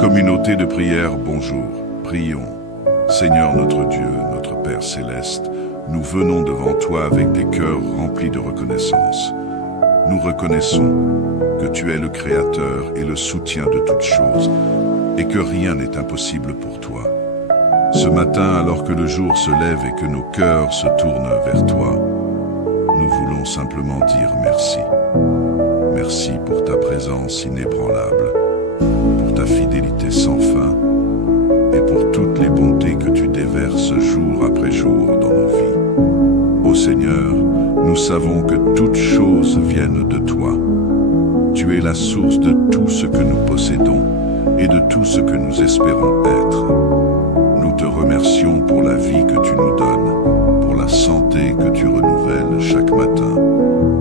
Communauté de prière, bonjour. Prions. Seigneur notre Dieu, notre Père céleste, nous venons devant toi avec des cœurs remplis de reconnaissance. Nous reconnaissons que tu es le Créateur et le soutien de toutes choses, et que rien n'est impossible pour toi. Ce matin, alors que le jour se lève et que nos cœurs se tournent vers toi, nous voulons simplement dire merci. Merci pour ta présence inébranlable, pour ta fidélité sans fin, et pour toutes les bontés que tu déverses jour après jour dans nos vies. Ô Seigneur, nous savons que toutes choses viennent de toi. Tu es la source de tout ce que nous possédons et de tout ce que nous espérons être. Nous te remercions pour la vie que tu nous donnes, pour la santé que tu renouvelles chaque matin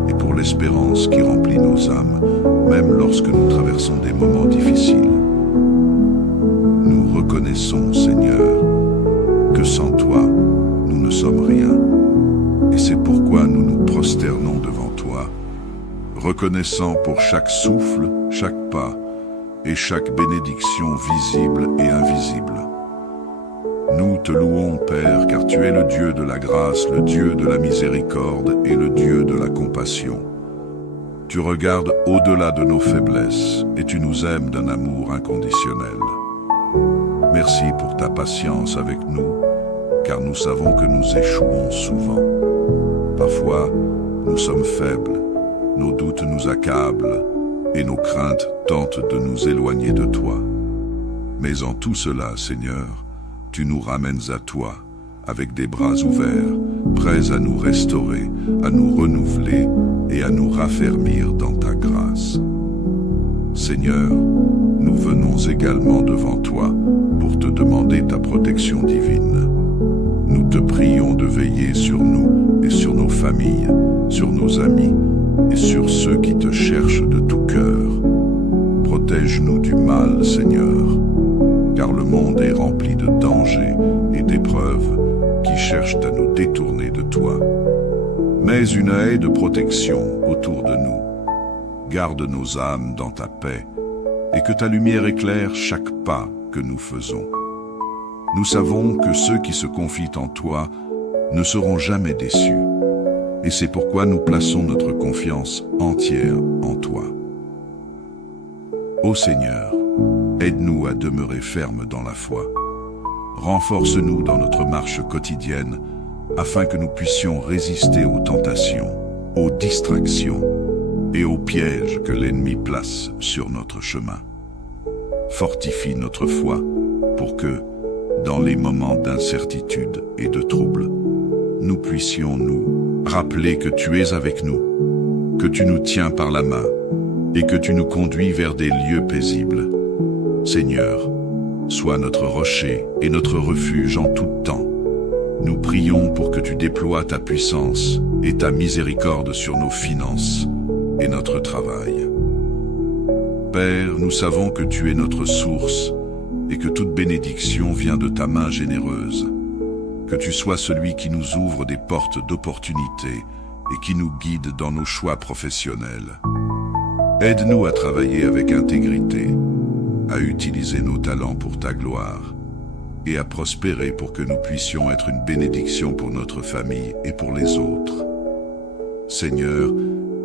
et pour l'espérance qui remplit nos âmes, même lorsque nous traversons des moments difficiles. Nous reconnaissons, Seigneur, que sans toi, nous ne sommes rien. Et c'est pourquoi nous nous prosternons devant toi, reconnaissant pour chaque souffle, chaque pas et chaque bénédiction visible et invisible. Nous te louons, Père, car tu es le Dieu de la grâce, le Dieu de la miséricorde et le Dieu de la compassion. Tu regardes au-delà de nos faiblesses et tu nous aimes d'un amour inconditionnel. Merci pour ta patience avec nous, car nous savons que nous échouons souvent. Parfois, nous sommes faibles, nos doutes nous accablent et nos craintes tentent de nous éloigner de toi. Mais en tout cela, Seigneur, tu nous ramènes à toi, avec des bras ouverts, prêts à nous restaurer, à nous renouveler et à nous raffermir dans ta grâce. Seigneur, nous venons également devant toi pour te demander ta protection divine. Nous te prions de veiller sur nous et sur nos familles, sur nos amis et sur ceux qui te cherchent de tout cœur. Protège-nous du mal, Seigneur, car le monde est rempli de dangers et d'épreuves qui cherchent à nous détourner de toi. Mets une haie de protection autour de nous. Garde nos âmes dans ta paix et que ta lumière éclaire chaque pas que nous faisons. Nous savons que ceux qui se confient en toi ne seront jamais déçus. Et c'est pourquoi nous plaçons notre confiance entière en toi. Ô Seigneur, aide-nous à demeurer fermes dans la foi. Renforce-nous dans notre marche quotidienne afin que nous puissions résister aux tentations, aux distractions et aux pièges que l'ennemi place sur notre chemin. Fortifie notre foi pour que, dans les moments d'incertitude et de trouble, nous puissions nous rappeler que tu es avec nous, que tu nous tiens par la main et que tu nous conduis vers des lieux paisibles. Seigneur, sois notre rocher et notre refuge en tout temps. Nous prions pour que tu déploies ta puissance et ta miséricorde sur nos finances et notre travail. Père, nous savons que tu es notre source et que toute bénédiction vient de ta main généreuse. Que tu sois celui qui nous ouvre des portes d'opportunités et qui nous guide dans nos choix professionnels. Aide-nous à travailler avec intégrité, à utiliser nos talents pour ta gloire et à prospérer pour que nous puissions être une bénédiction pour notre famille et pour les autres. Seigneur,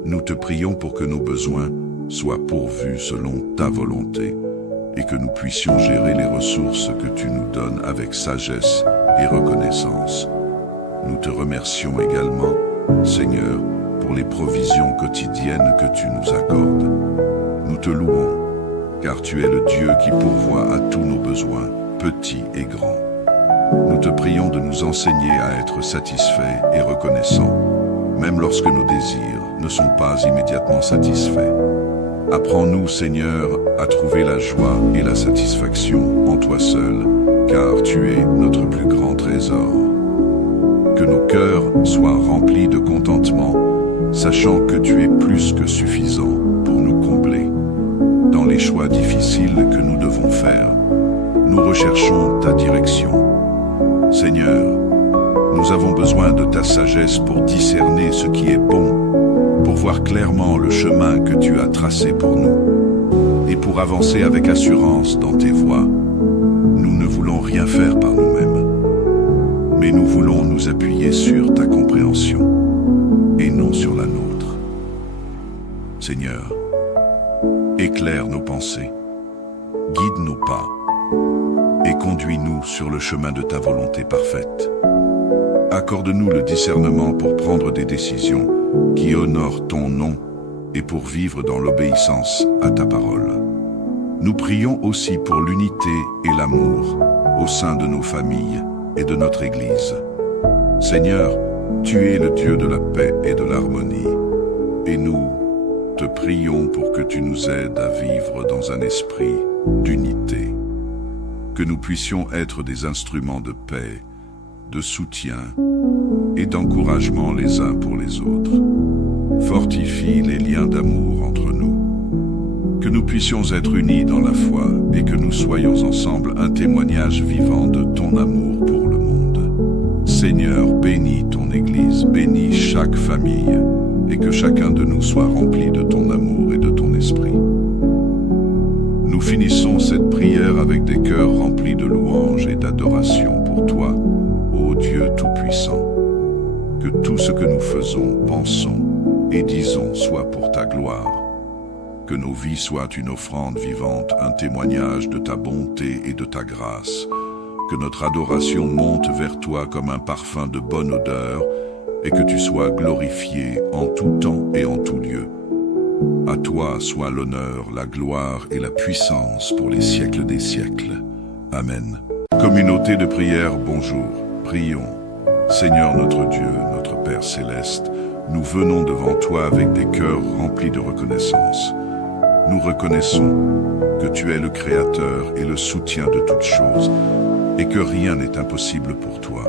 nous te prions pour que nos besoins soient pourvus selon ta volonté et que nous puissions gérer les ressources que tu nous donnes avec sagesse et reconnaissance. Nous te remercions également, Seigneur, pour les provisions quotidiennes que tu nous accordes. Nous te louons, car tu es le Dieu qui pourvoit à tous nos besoins, petits et grands. Nous te prions de nous enseigner à être satisfaits et reconnaissants, même lorsque nos désirs ne sont pas immédiatement satisfaits. Apprends-nous, Seigneur, à trouver la joie et la satisfaction en toi seul, car tu es notre plus grand trésor. Que nos cœurs soient remplis de contentement, sachant que tu es plus que suffisant pour nous combler. Dans les choix difficiles que nous devons faire, nous recherchons ta direction. Seigneur, nous avons besoin de ta sagesse pour discerner ce qui est bon, pour voir clairement le chemin que tu as tracé pour nous et pour avancer avec assurance dans tes voies. rien faire par nous-mêmes. Mais nous voulons nous appuyer sur ta compréhension et non sur la nôtre. Seigneur, éclaire nos pensées, guide nos pas et conduis-nous sur le chemin de ta volonté parfaite. Accorde-nous le discernement pour prendre des décisions qui honorent ton nom et pour vivre dans l'obéissance à ta parole. Nous prions aussi pour l'unité et l'amour au sein de nos familles et de notre Église. Seigneur, tu es le Dieu de la paix et de l'harmonie, et nous te prions pour que tu nous aides à vivre dans un esprit d'unité, que nous puissions être des instruments de paix, de soutien et d'encouragement les uns pour les autres. Fortifie les liens d'amour entre nous, que nous puissions être unis dans la foi et que nous soyons ensemble un témoignage vivant de ton amour pour le monde. Seigneur, bénis ton Église, bénis chaque famille et que chacun de nous soit rempli de ton amour et de ton esprit. Nous finissons cette prière avec des cœurs remplis de louanges et d'adoration pour toi, ô Dieu Tout-Puissant. Que tout ce que nous faisons, pensons et disons soit pour ta gloire. Que nos vies soient une offrande vivante, un témoignage de ta bonté et de ta grâce. Que notre adoration monte vers toi comme un parfum de bonne odeur et que tu sois glorifié en tout temps et en tout lieu. À toi soit l'honneur, la gloire et la puissance pour les siècles des siècles. Amen. Communauté de prière, bonjour. Prions. Seigneur notre Dieu, notre Père céleste, nous venons devant toi avec des cœurs remplis de reconnaissance. Nous reconnaissons que tu es le Créateur et le soutien de toutes choses, et que rien n'est impossible pour toi.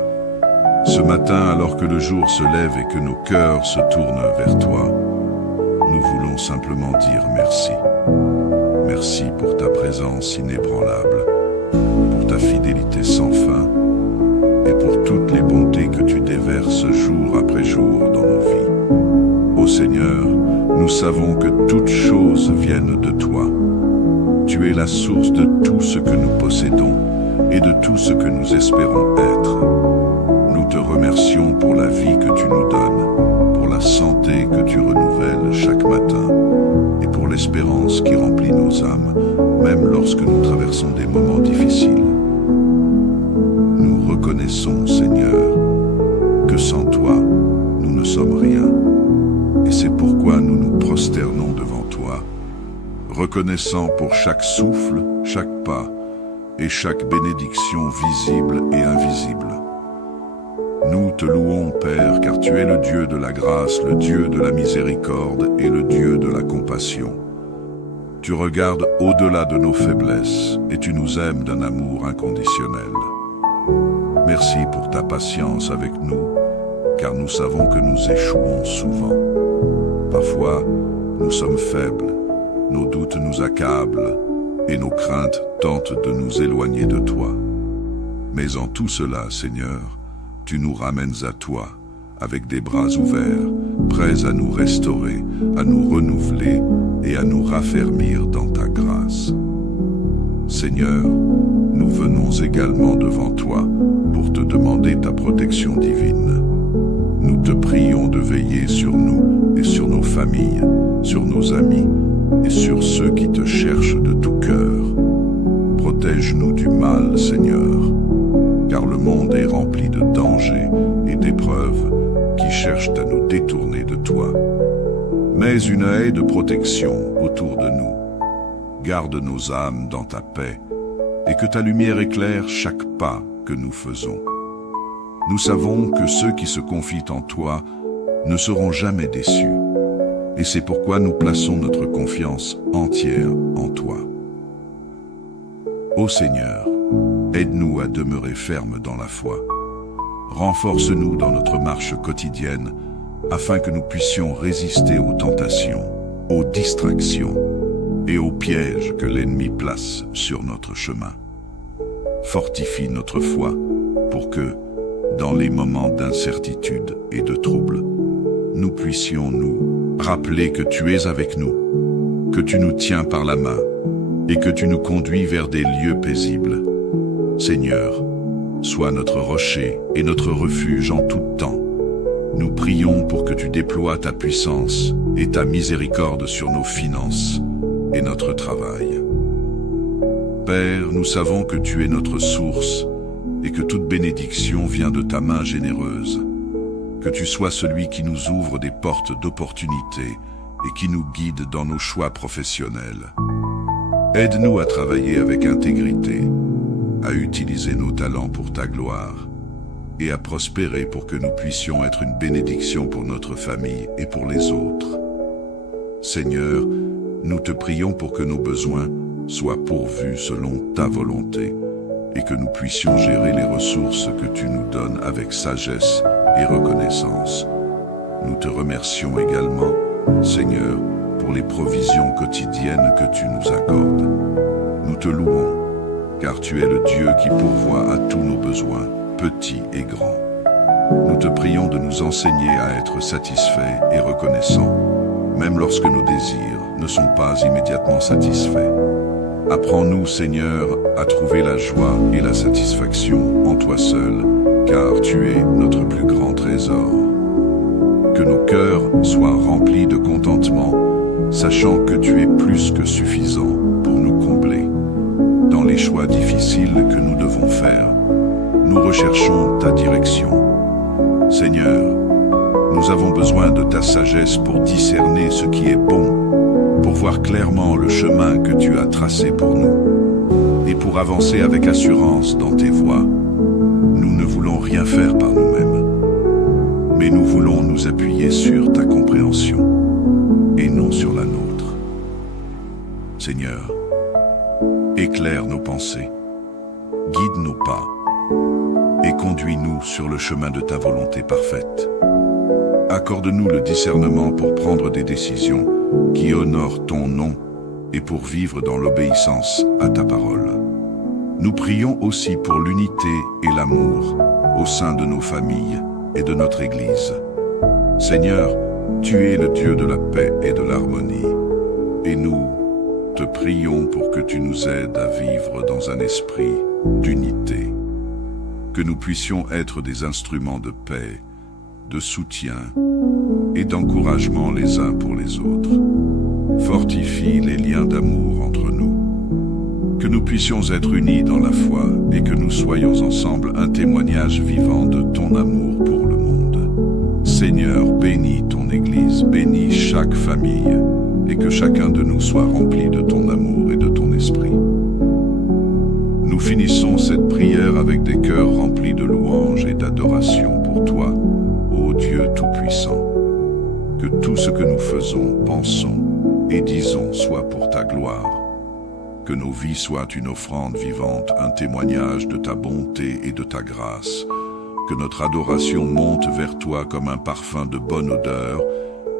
Ce matin, alors que le jour se lève et que nos cœurs se tournent vers toi, nous voulons simplement dire merci. Merci pour ta présence inébranlable, pour ta fidélité sans fin, et pour toutes les bontés que tu déverses jour après jour dans nos vies. Ô Seigneur, nous savons que toutes choses viennent de toi. Tu es la source de tout ce que nous possédons et de tout ce que nous espérons être. Nous te remercions pour la vie que tu nous donnes, pour la santé que tu renouvelles chaque matin et pour l'espérance qui remplit nos âmes, même lorsque nous traversons des moments difficiles. Nous reconnaissons, Seigneur, que sans toi, nous ne sommes rien. Et c'est pourquoi nous nous prosternons devant toi, reconnaissant pour chaque souffle, chaque pas et chaque bénédiction visible et invisible. Nous te louons, Père, car tu es le Dieu de la grâce, le Dieu de la miséricorde et le Dieu de la compassion. Tu regardes au-delà de nos faiblesses et tu nous aimes d'un amour inconditionnel. Merci pour ta patience avec nous, car nous savons que nous échouons souvent. Parfois, nous sommes faibles, nos doutes nous accablent et nos craintes tentent de nous éloigner de toi. Mais en tout cela, Seigneur, tu nous ramènes à toi avec des bras ouverts, prêts à nous restaurer, à nous renouveler et à nous raffermir dans ta grâce. Seigneur, nous venons également devant toi pour te demander ta protection divine. Nous te prions de veiller sur nous et sur nos familles, sur nos amis et sur ceux qui te cherchent de tout cœur. Protège-nous du mal, Seigneur, car le monde est rempli de dangers et d'épreuves qui cherchent à nous détourner de toi. Mets une haie de protection autour de nous. Garde nos âmes dans ta paix et que ta lumière éclaire chaque pas que nous faisons. Nous savons que ceux qui se confient en toi ne seront jamais déçus. Et c'est pourquoi nous plaçons notre confiance entière en toi. Ô Seigneur, aide-nous à demeurer fermes dans la foi. Renforce-nous dans notre marche quotidienne afin que nous puissions résister aux tentations, aux distractions et aux pièges que l'ennemi place sur notre chemin. Fortifie notre foi pour que, dans les moments d'incertitude et de trouble, nous puissions nous rappeler que tu es avec nous, que tu nous tiens par la main et que tu nous conduis vers des lieux paisibles. Seigneur, sois notre rocher et notre refuge en tout temps. Nous prions pour que tu déploies ta puissance et ta miséricorde sur nos finances et notre travail. Père, nous savons que tu es notre source et que toute bénédiction vient de ta main généreuse. Que tu sois celui qui nous ouvre des portes d'opportunité et qui nous guide dans nos choix professionnels. Aide-nous à travailler avec intégrité, à utiliser nos talents pour ta gloire et à prospérer pour que nous puissions être une bénédiction pour notre famille et pour les autres. Seigneur, nous te prions pour que nos besoins soient pourvus selon ta volonté et que nous puissions gérer les ressources que tu nous donnes avec sagesse et reconnaissance. Nous te remercions également, Seigneur, pour les provisions quotidiennes que tu nous accordes. Nous te louons, car tu es le Dieu qui pourvoit à tous nos besoins, petits et grands. Nous te prions de nous enseigner à être satisfaits et reconnaissants, même lorsque nos désirs ne sont pas immédiatement satisfaits. Apprends-nous, Seigneur, à trouver la joie et la satisfaction en toi seul, car tu es notre plus grand trésor. Que nos cœurs soient remplis de contentement, sachant que tu es plus que suffisant pour nous combler. Dans les choix difficiles que nous devons faire, nous recherchons ta direction. Seigneur, nous avons besoin de ta sagesse pour discerner ce qui est bon, pour voir clairement le chemin que tu as tracé pour nous, et pour avancer avec assurance dans tes voies. Nous ne voulons rien faire par nous-mêmes, mais nous voulons nous appuyer sur ta compréhension, et non sur la nôtre. Seigneur, éclaire nos pensées, guide nos pas, et conduis-nous sur le chemin de ta volonté parfaite. Accorde-nous le discernement pour prendre des décisions qui honorent ton nom et pour vivre dans l'obéissance à ta parole. Nous prions aussi pour l'unité et l'amour au sein de nos familles et de notre Église. Seigneur, tu es le Dieu de la paix et de l'harmonie, et nous te prions pour que tu nous aides à vivre dans un esprit d'unité, que nous puissions être des instruments de paix, de soutien et d'encouragement les uns pour les autres. Fortifie les liens d'amour entre nous, que nous puissions être unis dans la foi et que nous soyons ensemble un témoignage vivant de ton amour pour le monde. Seigneur, bénis ton Église, bénis chaque famille et que chacun de nous soit rempli de ton amour et de ton esprit. Nous finissons cette prière avec des cœurs remplis de louanges et d'adoration pour toi, ô Dieu Tout-Puissant. Que tout ce que nous faisons, pensons et disons soit pour ta gloire. Que nos vies soient une offrande vivante, un témoignage de ta bonté et de ta grâce. Que notre adoration monte vers toi comme un parfum de bonne odeur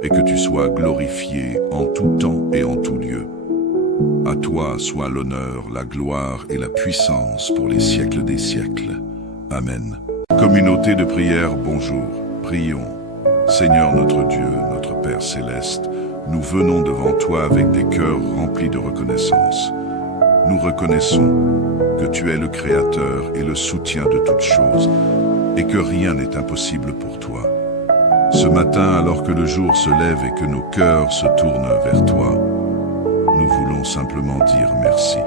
et que tu sois glorifié en tout temps et en tout lieu. À toi soit l'honneur, la gloire et la puissance pour les siècles des siècles. Amen. Communauté de prière, bonjour. Prions. Seigneur notre Dieu, notre Père céleste, nous venons devant toi avec des cœurs remplis de reconnaissance. Nous reconnaissons que tu es le Créateur et le soutien de toutes choses, et que rien n'est impossible pour toi. Ce matin, alors que le jour se lève et que nos cœurs se tournent vers toi, nous voulons simplement dire merci.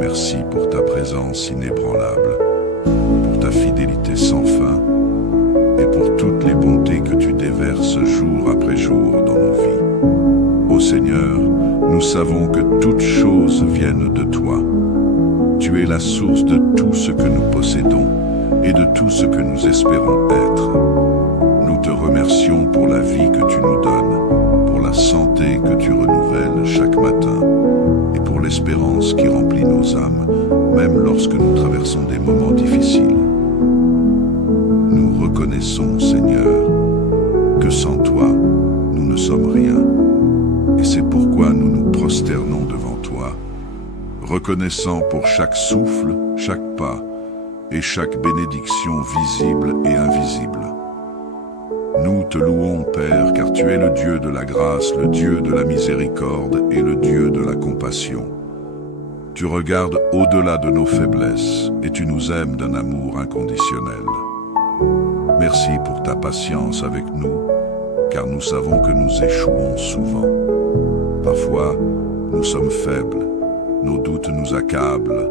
Merci pour ta présence inébranlable, pour ta fidélité sans fin, et pour toutes les bontés que tu déverses jour après jour dans nos vies. Ô Seigneur, nous savons que toutes choses viennent de toi. Tu es la source de tout ce que nous possédons et de tout ce que nous espérons être. Nous te remercions pour la vie que tu nous donnes, pour la santé que tu renouvelles chaque matin et pour l'espérance qui remplit nos âmes, même lorsque nous traversons des moments difficiles. Nous reconnaissons, Seigneur, que sans toi, nous ne sommes rien. Et c'est pourquoi nous nous prosternons devant toi, reconnaissant pour chaque souffle, chaque pas et chaque bénédiction visible et invisible. Nous te louons, Père, car tu es le Dieu de la grâce, le Dieu de la miséricorde et le Dieu de la compassion. Tu regardes au-delà de nos faiblesses et tu nous aimes d'un amour inconditionnel. Merci pour ta patience avec nous, car nous savons que nous échouons souvent. Parfois, nous sommes faibles, nos doutes nous accablent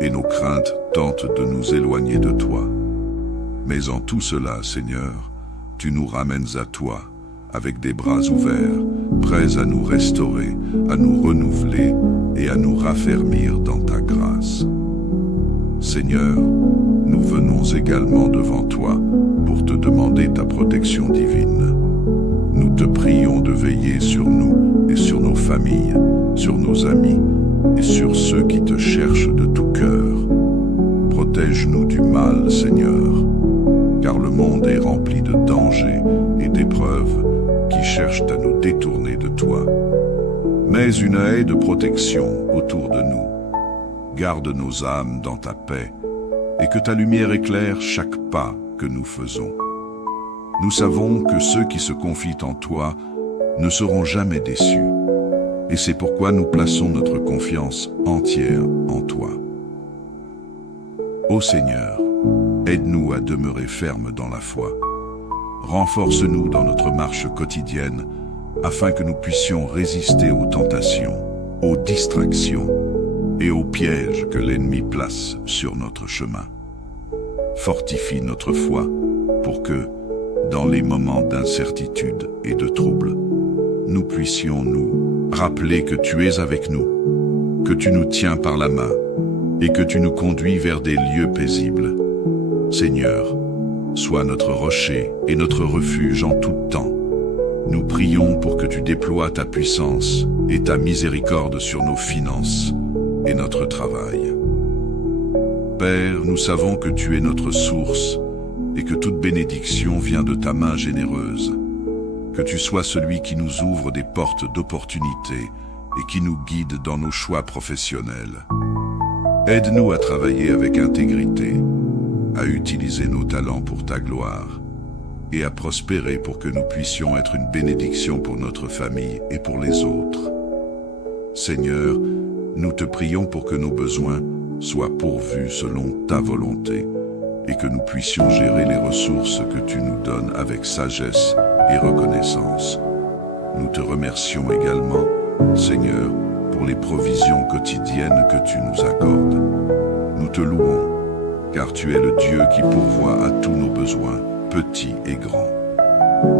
et nos craintes tentent de nous éloigner de toi. Mais en tout cela, Seigneur, tu nous ramènes à toi, avec des bras ouverts, prêts à nous restaurer, à nous renouveler et à nous raffermir dans ta grâce. Seigneur, nous venons également devant toi pour te demander ta protection divine. Nous te prions de veiller sur nous et sur nos familles, sur nos amis et sur ceux qui te cherchent de tout cœur. Protège-nous du mal, Seigneur, car le monde est rempli de dangers et d'épreuves qui cherchent à nous détourner de toi. Mets une haie de protection autour de nous. Garde nos âmes dans ta paix et que ta lumière éclaire chaque pas que nous faisons. Nous savons que ceux qui se confient en toi ne seront jamais déçus. Et c'est pourquoi nous plaçons notre confiance entière en toi. Ô Seigneur, aide-nous à demeurer fermes dans la foi. Renforce-nous dans notre marche quotidienne afin que nous puissions résister aux tentations, aux distractions et aux pièges que l'ennemi place sur notre chemin. Fortifie notre foi pour que, dans les moments d'incertitude et de trouble, nous puissions nous rappeler que tu es avec nous, que tu nous tiens par la main et que tu nous conduis vers des lieux paisibles. Seigneur, sois notre rocher et notre refuge en tout temps. Nous prions pour que tu déploies ta puissance et ta miséricorde sur nos finances et notre travail. Père, nous savons que tu es notre source et que toute bénédiction vient de ta main généreuse. Que tu sois celui qui nous ouvre des portes d'opportunité et qui nous guide dans nos choix professionnels. Aide-nous à travailler avec intégrité, à utiliser nos talents pour ta gloire et à prospérer pour que nous puissions être une bénédiction pour notre famille et pour les autres. Seigneur, nous te prions pour que nos besoins soient pourvus selon ta volonté et que nous puissions gérer les ressources que tu nous donnes avec sagesse et reconnaissance. Nous te remercions également, Seigneur, pour les provisions quotidiennes que tu nous accordes. Nous te louons, car tu es le Dieu qui pourvoit à tous nos besoins, petits et grands.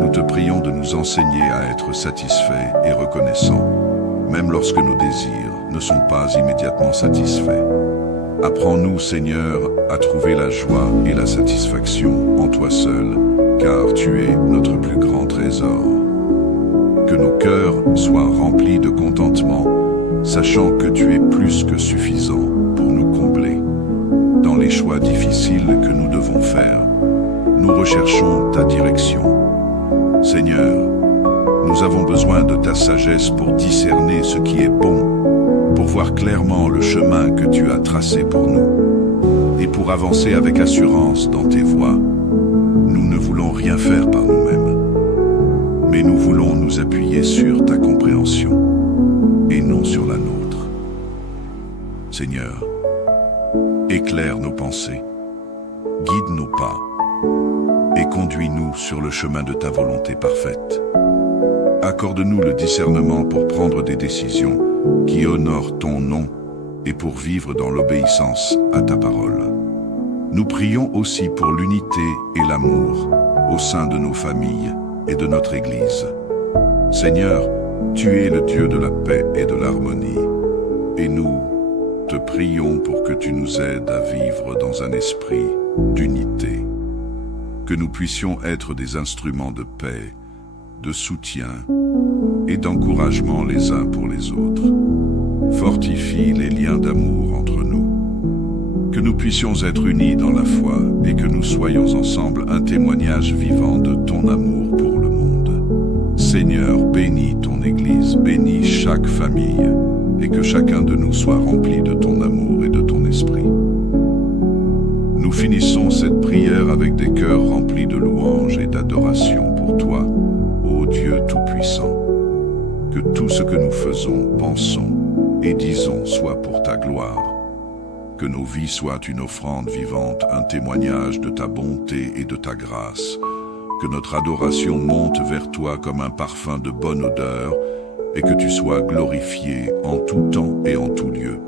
Nous te prions de nous enseigner à être satisfaits et reconnaissants, même lorsque nos désirs ne sont pas immédiatement satisfaits. Apprends-nous, Seigneur, à trouver la joie et la satisfaction en toi seul, car tu es notre plus grand trésor. Que nos cœurs soient remplis de contentement, sachant que tu es plus que suffisant pour nous combler. Dans les choix difficiles que nous devons faire, nous recherchons ta direction. Seigneur, nous avons besoin de ta sagesse pour discerner ce qui est bon, pour voir clairement le chemin que tu as tracé pour nous, et pour avancer avec assurance dans tes voies. Nous ne voulons rien faire par nous-mêmes, mais nous voulons nous appuyer sur ta compréhension, et non sur la nôtre. Seigneur, éclaire nos pensées, guide nos pas, et conduis-nous sur le chemin de ta volonté parfaite. Accorde-nous le discernement pour prendre des décisions qui honorent ton nom et pour vivre dans l'obéissance à ta parole. Nous prions aussi pour l'unité et l'amour au sein de nos familles et de notre Église. Seigneur, tu es le Dieu de la paix et de l'harmonie, et nous te prions pour que tu nous aides à vivre dans un esprit d'unité. Que nous puissions être des instruments de paix, de soutien et d'encouragement les uns pour les autres. Fortifie les liens d'amour entre nous. Que nous puissions être unis dans la foi et que nous soyons ensemble un témoignage vivant de ton amour pour le monde. Seigneur, bénis ton Église, bénis chaque famille et que chacun de nous soit rempli de ton amour et de ton esprit. Nous finissons cette prière avec des cœurs remplis de louanges et d'adoration pour toi, ô Dieu Tout-Puissant. Que tout ce que nous faisons, pensons et disons soit pour ta gloire. Que nos vies soient une offrande vivante, un témoignage de ta bonté et de ta grâce. Que notre adoration monte vers toi comme un parfum de bonne odeur et que tu sois glorifié en tout temps et en tout lieu.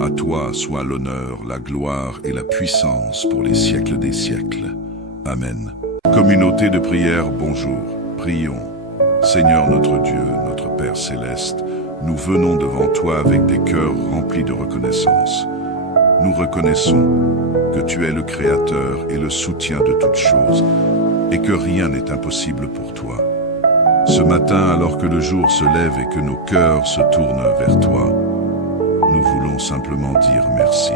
À toi soit l'honneur, la gloire et la puissance pour les siècles des siècles. Amen. Communauté de prière, bonjour. Prions. Seigneur notre Dieu, notre Père céleste, nous venons devant toi avec des cœurs remplis de reconnaissance. Nous reconnaissons que tu es le Créateur et le soutien de toutes choses, et que rien n'est impossible pour toi. Ce matin, alors que le jour se lève et que nos cœurs se tournent vers toi, nous voulons simplement dire merci.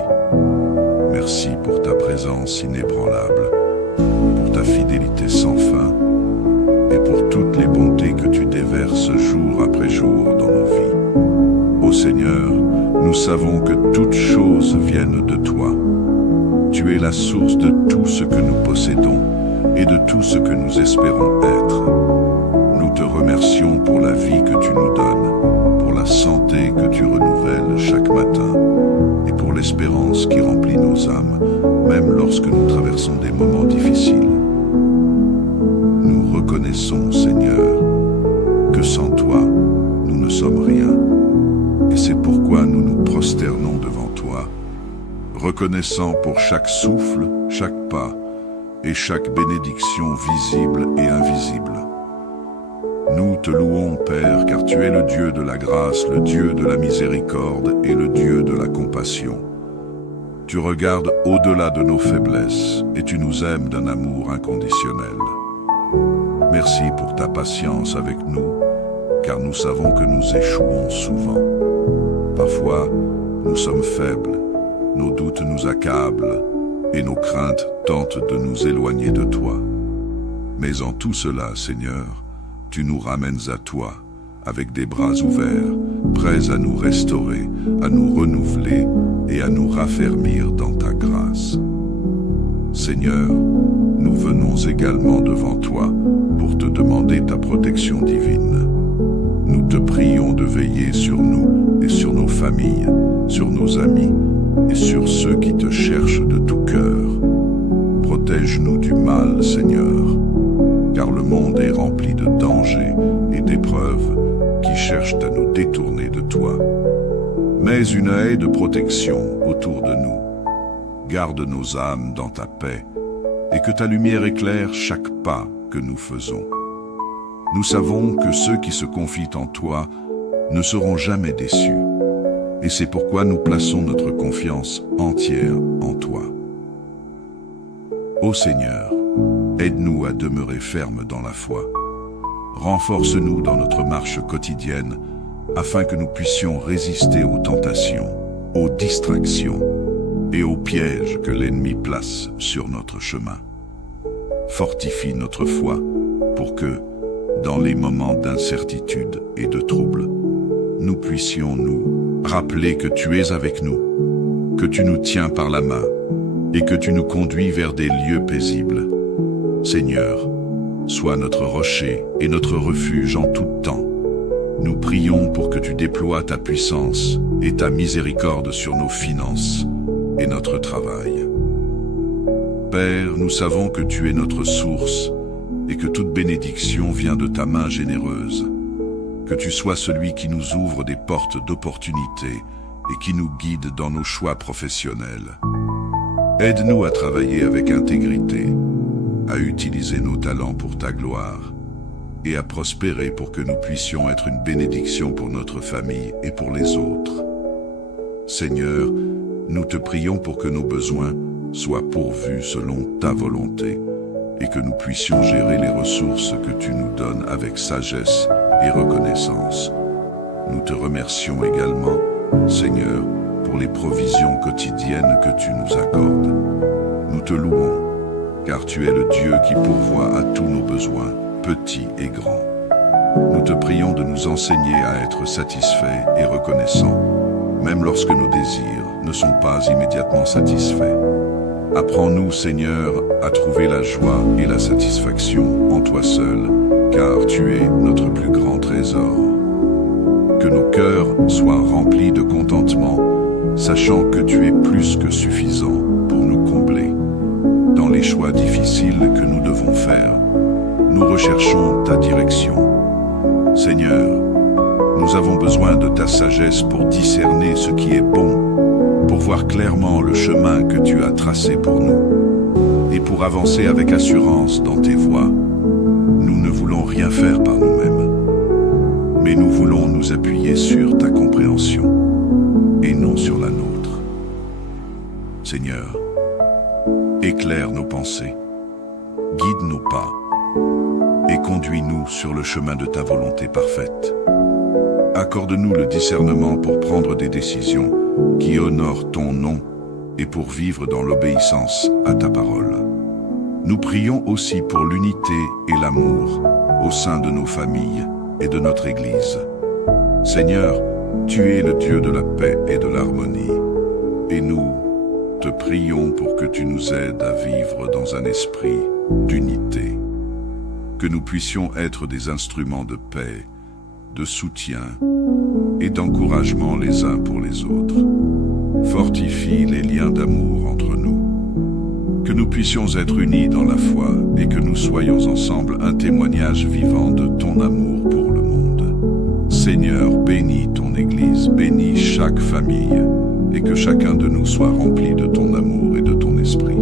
Merci pour ta présence inébranlable, pour ta fidélité sans fin, et pour toutes les bontés que tu déverses jour après jour dans nos vies. Ô Seigneur, nous savons que toutes choses viennent de toi. Tu es la source de tout ce que nous possédons et de tout ce que nous espérons être. Nous te remercions pour la vie que tu nous donnes, pour la santé que tu renouvelles chaque matin et pour l'espérance qui remplit nos âmes, même lorsque nous traversons des moments difficiles. Nous reconnaissons, Seigneur, que sans toi, nous ne sommes rien. Et c'est pourquoi nous nous prosternons devant toi, reconnaissant pour chaque souffle, chaque pas et chaque bénédiction visible et invisible. Nous te louons, Père, car tu es le Dieu de la grâce, le Dieu de la miséricorde et le Dieu de la compassion. Tu regardes au-delà de nos faiblesses et tu nous aimes d'un amour inconditionnel. Merci pour ta patience avec nous, car nous savons que nous échouons souvent. Parfois, nous sommes faibles, nos doutes nous accablent et nos craintes tentent de nous éloigner de toi. Mais en tout cela, Seigneur, tu nous ramènes à toi, avec des bras ouverts, prêts à nous restaurer, à nous renouveler et à nous raffermir dans ta grâce. Seigneur, nous venons également devant toi pour te demander ta protection divine. Nous te prions de veiller sur nous et sur nos familles, sur nos amis et sur ceux qui te cherchent de tout cœur. Protège-nous du mal, Seigneur, car le monde est rempli de dangers et d'épreuves qui cherchent à nous détourner de toi. Mets une haie de protection autour de nous. Garde nos âmes dans ta paix et que ta lumière éclaire chaque pas que nous faisons. Nous savons que ceux qui se confient en toi ne seront jamais déçus. Et c'est pourquoi nous plaçons notre confiance entière en toi. Ô Seigneur, aide-nous à demeurer fermes dans la foi. Renforce-nous dans notre marche quotidienne afin que nous puissions résister aux tentations, aux distractions et aux pièges que l'ennemi place sur notre chemin. Fortifie notre foi pour que, dans les moments d'incertitude et de trouble, nous puissions nous rappeler que tu es avec nous, que tu nous tiens par la main et que tu nous conduis vers des lieux paisibles. Seigneur, sois notre rocher et notre refuge en tout temps. Nous prions pour que tu déploies ta puissance et ta miséricorde sur nos finances et notre travail. Père, nous savons que tu es notre source et que toute bénédiction vient de ta main généreuse. Que tu sois celui qui nous ouvre des portes d'opportunité et qui nous guide dans nos choix professionnels. Aide-nous à travailler avec intégrité, à utiliser nos talents pour ta gloire et à prospérer pour que nous puissions être une bénédiction pour notre famille et pour les autres. Seigneur, nous te prions pour que nos besoins soient pourvus selon ta volonté et que nous puissions gérer les ressources que tu nous donnes avec sagesse et reconnaissance. Nous te remercions également, Seigneur, pour les provisions quotidiennes que tu nous accordes. Nous te louons, car tu es le Dieu qui pourvoit à tous nos besoins, petits et grands. Nous te prions de nous enseigner à être satisfaits et reconnaissants, même lorsque nos désirs ne sont pas immédiatement satisfaits. Apprends-nous, Seigneur, à trouver la joie et la satisfaction en toi seul, car tu es notre plus grand trésor. Que que nos cœurs soient remplis de contentement, sachant que tu es plus que suffisant pour nous combler. Dans les choix difficiles que nous devons faire, nous recherchons ta direction. Seigneur, nous avons besoin de ta sagesse pour discerner ce qui est bon, pour voir clairement le chemin que tu as tracé pour nous, et pour avancer avec assurance dans tes voies. Nous ne voulons rien faire par nous-mêmes, mais nous voulons nous appuyer sur ta compréhension et non sur la nôtre. Seigneur, éclaire nos pensées, guide nos pas et conduis-nous sur le chemin de ta volonté parfaite. Accorde-nous le discernement pour prendre des décisions qui honorent ton nom et pour vivre dans l'obéissance à ta parole. Nous prions aussi pour l'unité et l'amour au sein de nos familles et de notre Église. Seigneur, tu es le Dieu de la paix et de l'harmonie, et nous te prions pour que tu nous aides à vivre dans un esprit d'unité, que nous puissions être des instruments de paix, de soutien et d'encouragement les uns pour les autres. Fortifie les liens d'amour entre nous, que nous puissions être unis dans la foi et que nous soyons ensemble un témoignage vivant de ton amour pour le monde. Seigneur, bénis ton Église, bénis chaque famille et que chacun de nous soit rempli de ton amour et de ton esprit.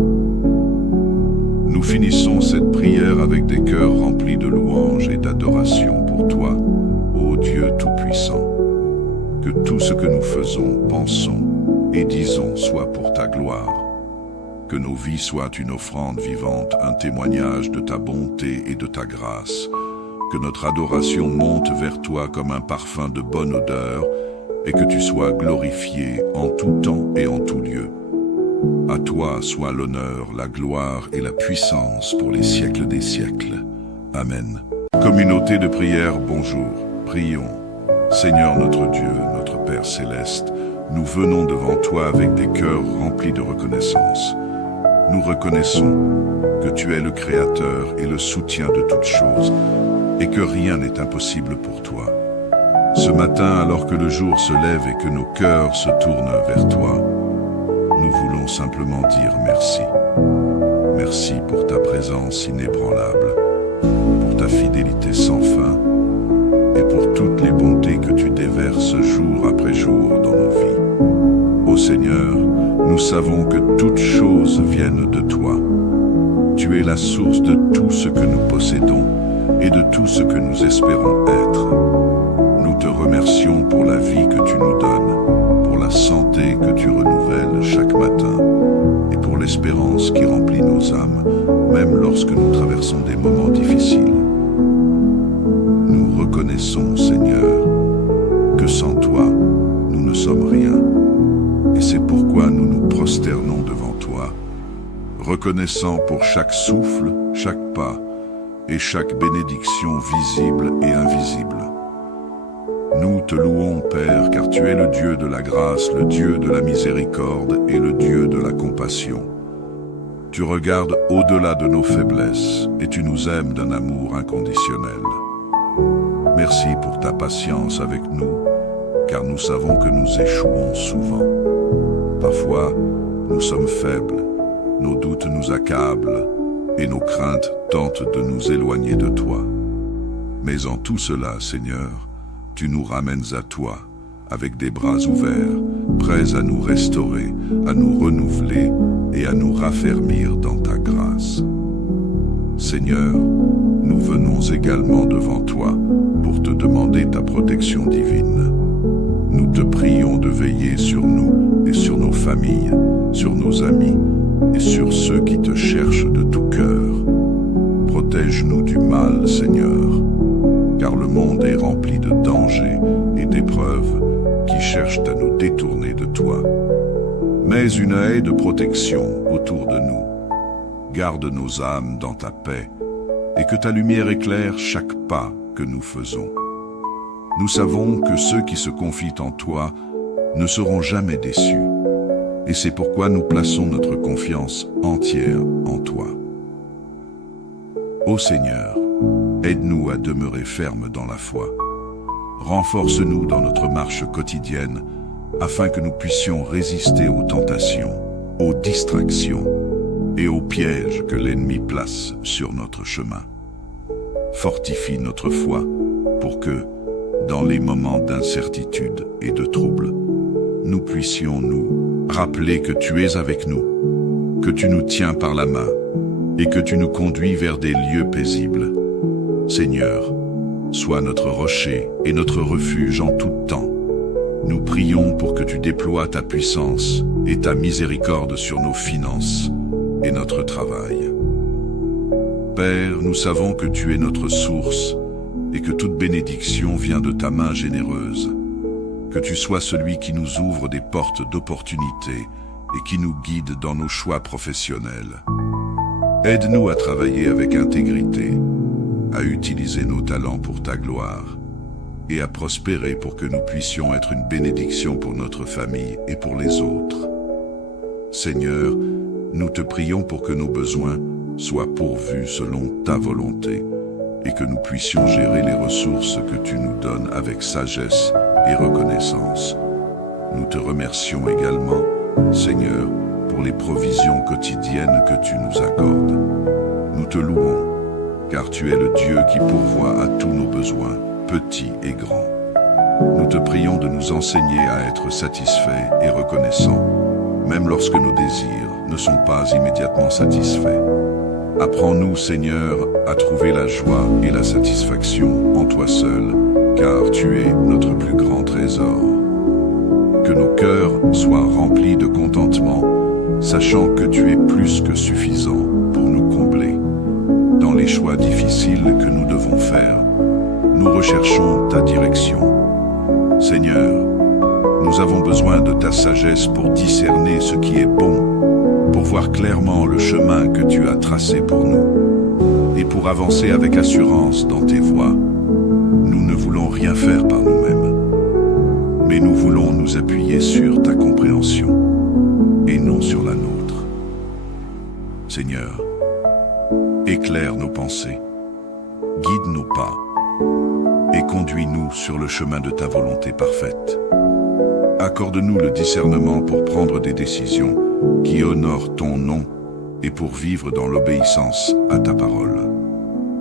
Nous finissons cette prière avec des cœurs remplis de louanges et d'adoration pour toi, ô Dieu Tout-Puissant. Que tout ce que nous faisons, pensons et disons soit pour ta gloire. Que nos vies soient une offrande vivante, un témoignage de ta bonté et de ta grâce. Que notre adoration monte vers toi comme un parfum de bonne odeur et que tu sois glorifié en tout temps et en tout lieu. À toi soit l'honneur, la gloire et la puissance pour les siècles des siècles. Amen. Communauté de prière, bonjour. Prions. Seigneur notre Dieu, notre Père céleste, nous venons devant toi avec des cœurs remplis de reconnaissance. Nous reconnaissons que tu es le Créateur et le soutien de toutes choses, et que rien n'est impossible pour toi. Ce matin, alors que le jour se lève et que nos cœurs se tournent vers toi, nous voulons simplement dire merci. Merci pour ta présence inébranlable, pour ta fidélité sans fin, et pour toutes les bontés que tu déverses jour après jour dans nos vies. Ô Seigneur, nous savons que toutes choses viennent de toi. Tu es la source de tout ce que nous possédons et de tout ce que nous espérons être. Nous te remercions pour la vie que tu nous donnes, pour la santé que tu renouvelles chaque matin et pour l'espérance qui remplit nos âmes, même lorsque nous traversons des moments difficiles. Nous reconnaissons, Seigneur, que sans toi, nous ne sommes rien. Et c'est pourquoi nous nous prosternons devant toi, reconnaissant pour chaque souffle, chaque pas et chaque bénédiction visible et invisible. Nous te louons, Père, car tu es le Dieu de la grâce, le Dieu de la miséricorde et le Dieu de la compassion. Tu regardes au-delà de nos faiblesses et tu nous aimes d'un amour inconditionnel. Merci pour ta patience avec nous, car nous savons que nous échouons souvent. Parfois, nous sommes faibles, nos doutes nous accablent et nos craintes tentent de nous éloigner de toi. Mais en tout cela, Seigneur, tu nous ramènes à toi avec des bras ouverts, prêts à nous restaurer, à nous renouveler et à nous raffermir dans ta grâce. Seigneur, nous venons également devant toi pour te demander ta protection divine. Nous te prions de veiller sur nous et sur nos familles, sur nos amis et sur ceux qui te cherchent de tout cœur. Protège-nous du mal, Seigneur, car le monde est rempli de dangers et d'épreuves qui cherchent à nous détourner de toi. Mets une haie de protection autour de nous. Garde nos âmes dans ta paix et que ta lumière éclaire chaque pas que nous faisons. Nous savons que ceux qui se confient en toi ne seront jamais déçus. Et c'est pourquoi nous plaçons notre confiance entière en toi. Ô Seigneur, aide-nous à demeurer fermes dans la foi, renforce-nous dans notre marche quotidienne, afin que nous puissions résister aux tentations, aux distractions et aux pièges que l'ennemi place sur notre chemin. Fortifie notre foi pour que, dans les moments d'incertitude et de trouble, nous puissions nous rappeler que tu es avec nous, que tu nous tiens par la main et que tu nous conduis vers des lieux paisibles. Seigneur, sois notre rocher et notre refuge en tout temps. Nous prions pour que tu déploies ta puissance et ta miséricorde sur nos finances et notre travail. Père, nous savons que tu es notre source et que toute bénédiction vient de ta main généreuse. Que tu sois celui qui nous ouvre des portes d'opportunité et qui nous guide dans nos choix professionnels. Aide-nous à travailler avec intégrité, à utiliser nos talents pour ta gloire et à prospérer pour que nous puissions être une bénédiction pour notre famille et pour les autres. Seigneur, nous te prions pour que nos besoins soient pourvus selon ta volonté et que nous puissions gérer les ressources que tu nous donnes avec sagesse et reconnaissance. Nous te remercions également, Seigneur, pour les provisions quotidiennes que tu nous accordes. Nous te louons, car tu es le Dieu qui pourvoit à tous nos besoins, petits et grands. Nous te prions de nous enseigner à être satisfaits et reconnaissants, même lorsque nos désirs ne sont pas immédiatement satisfaits. Apprends-nous, Seigneur, à trouver la joie et la satisfaction en toi seul, car tu es notre plus grand trésor. Que nos cœurs soient remplis de contentement, sachant que tu es plus que suffisant pour nous combler. Dans les choix difficiles que nous devons faire, nous recherchons ta direction. Seigneur, nous avons besoin de ta sagesse pour discerner ce qui est bon, pour voir clairement le chemin que tu as tracé pour nous, et pour avancer avec assurance dans tes voies. Nous ne voulons rien faire par nous-mêmes, mais nous voulons nous appuyer sur ta compréhension, et non sur la nôtre. Seigneur, éclaire nos pensées, guide nos pas, et conduis-nous sur le chemin de ta volonté parfaite. Accorde-nous le discernement pour prendre des décisions qui honorent ton nom et pour vivre dans l'obéissance à ta parole.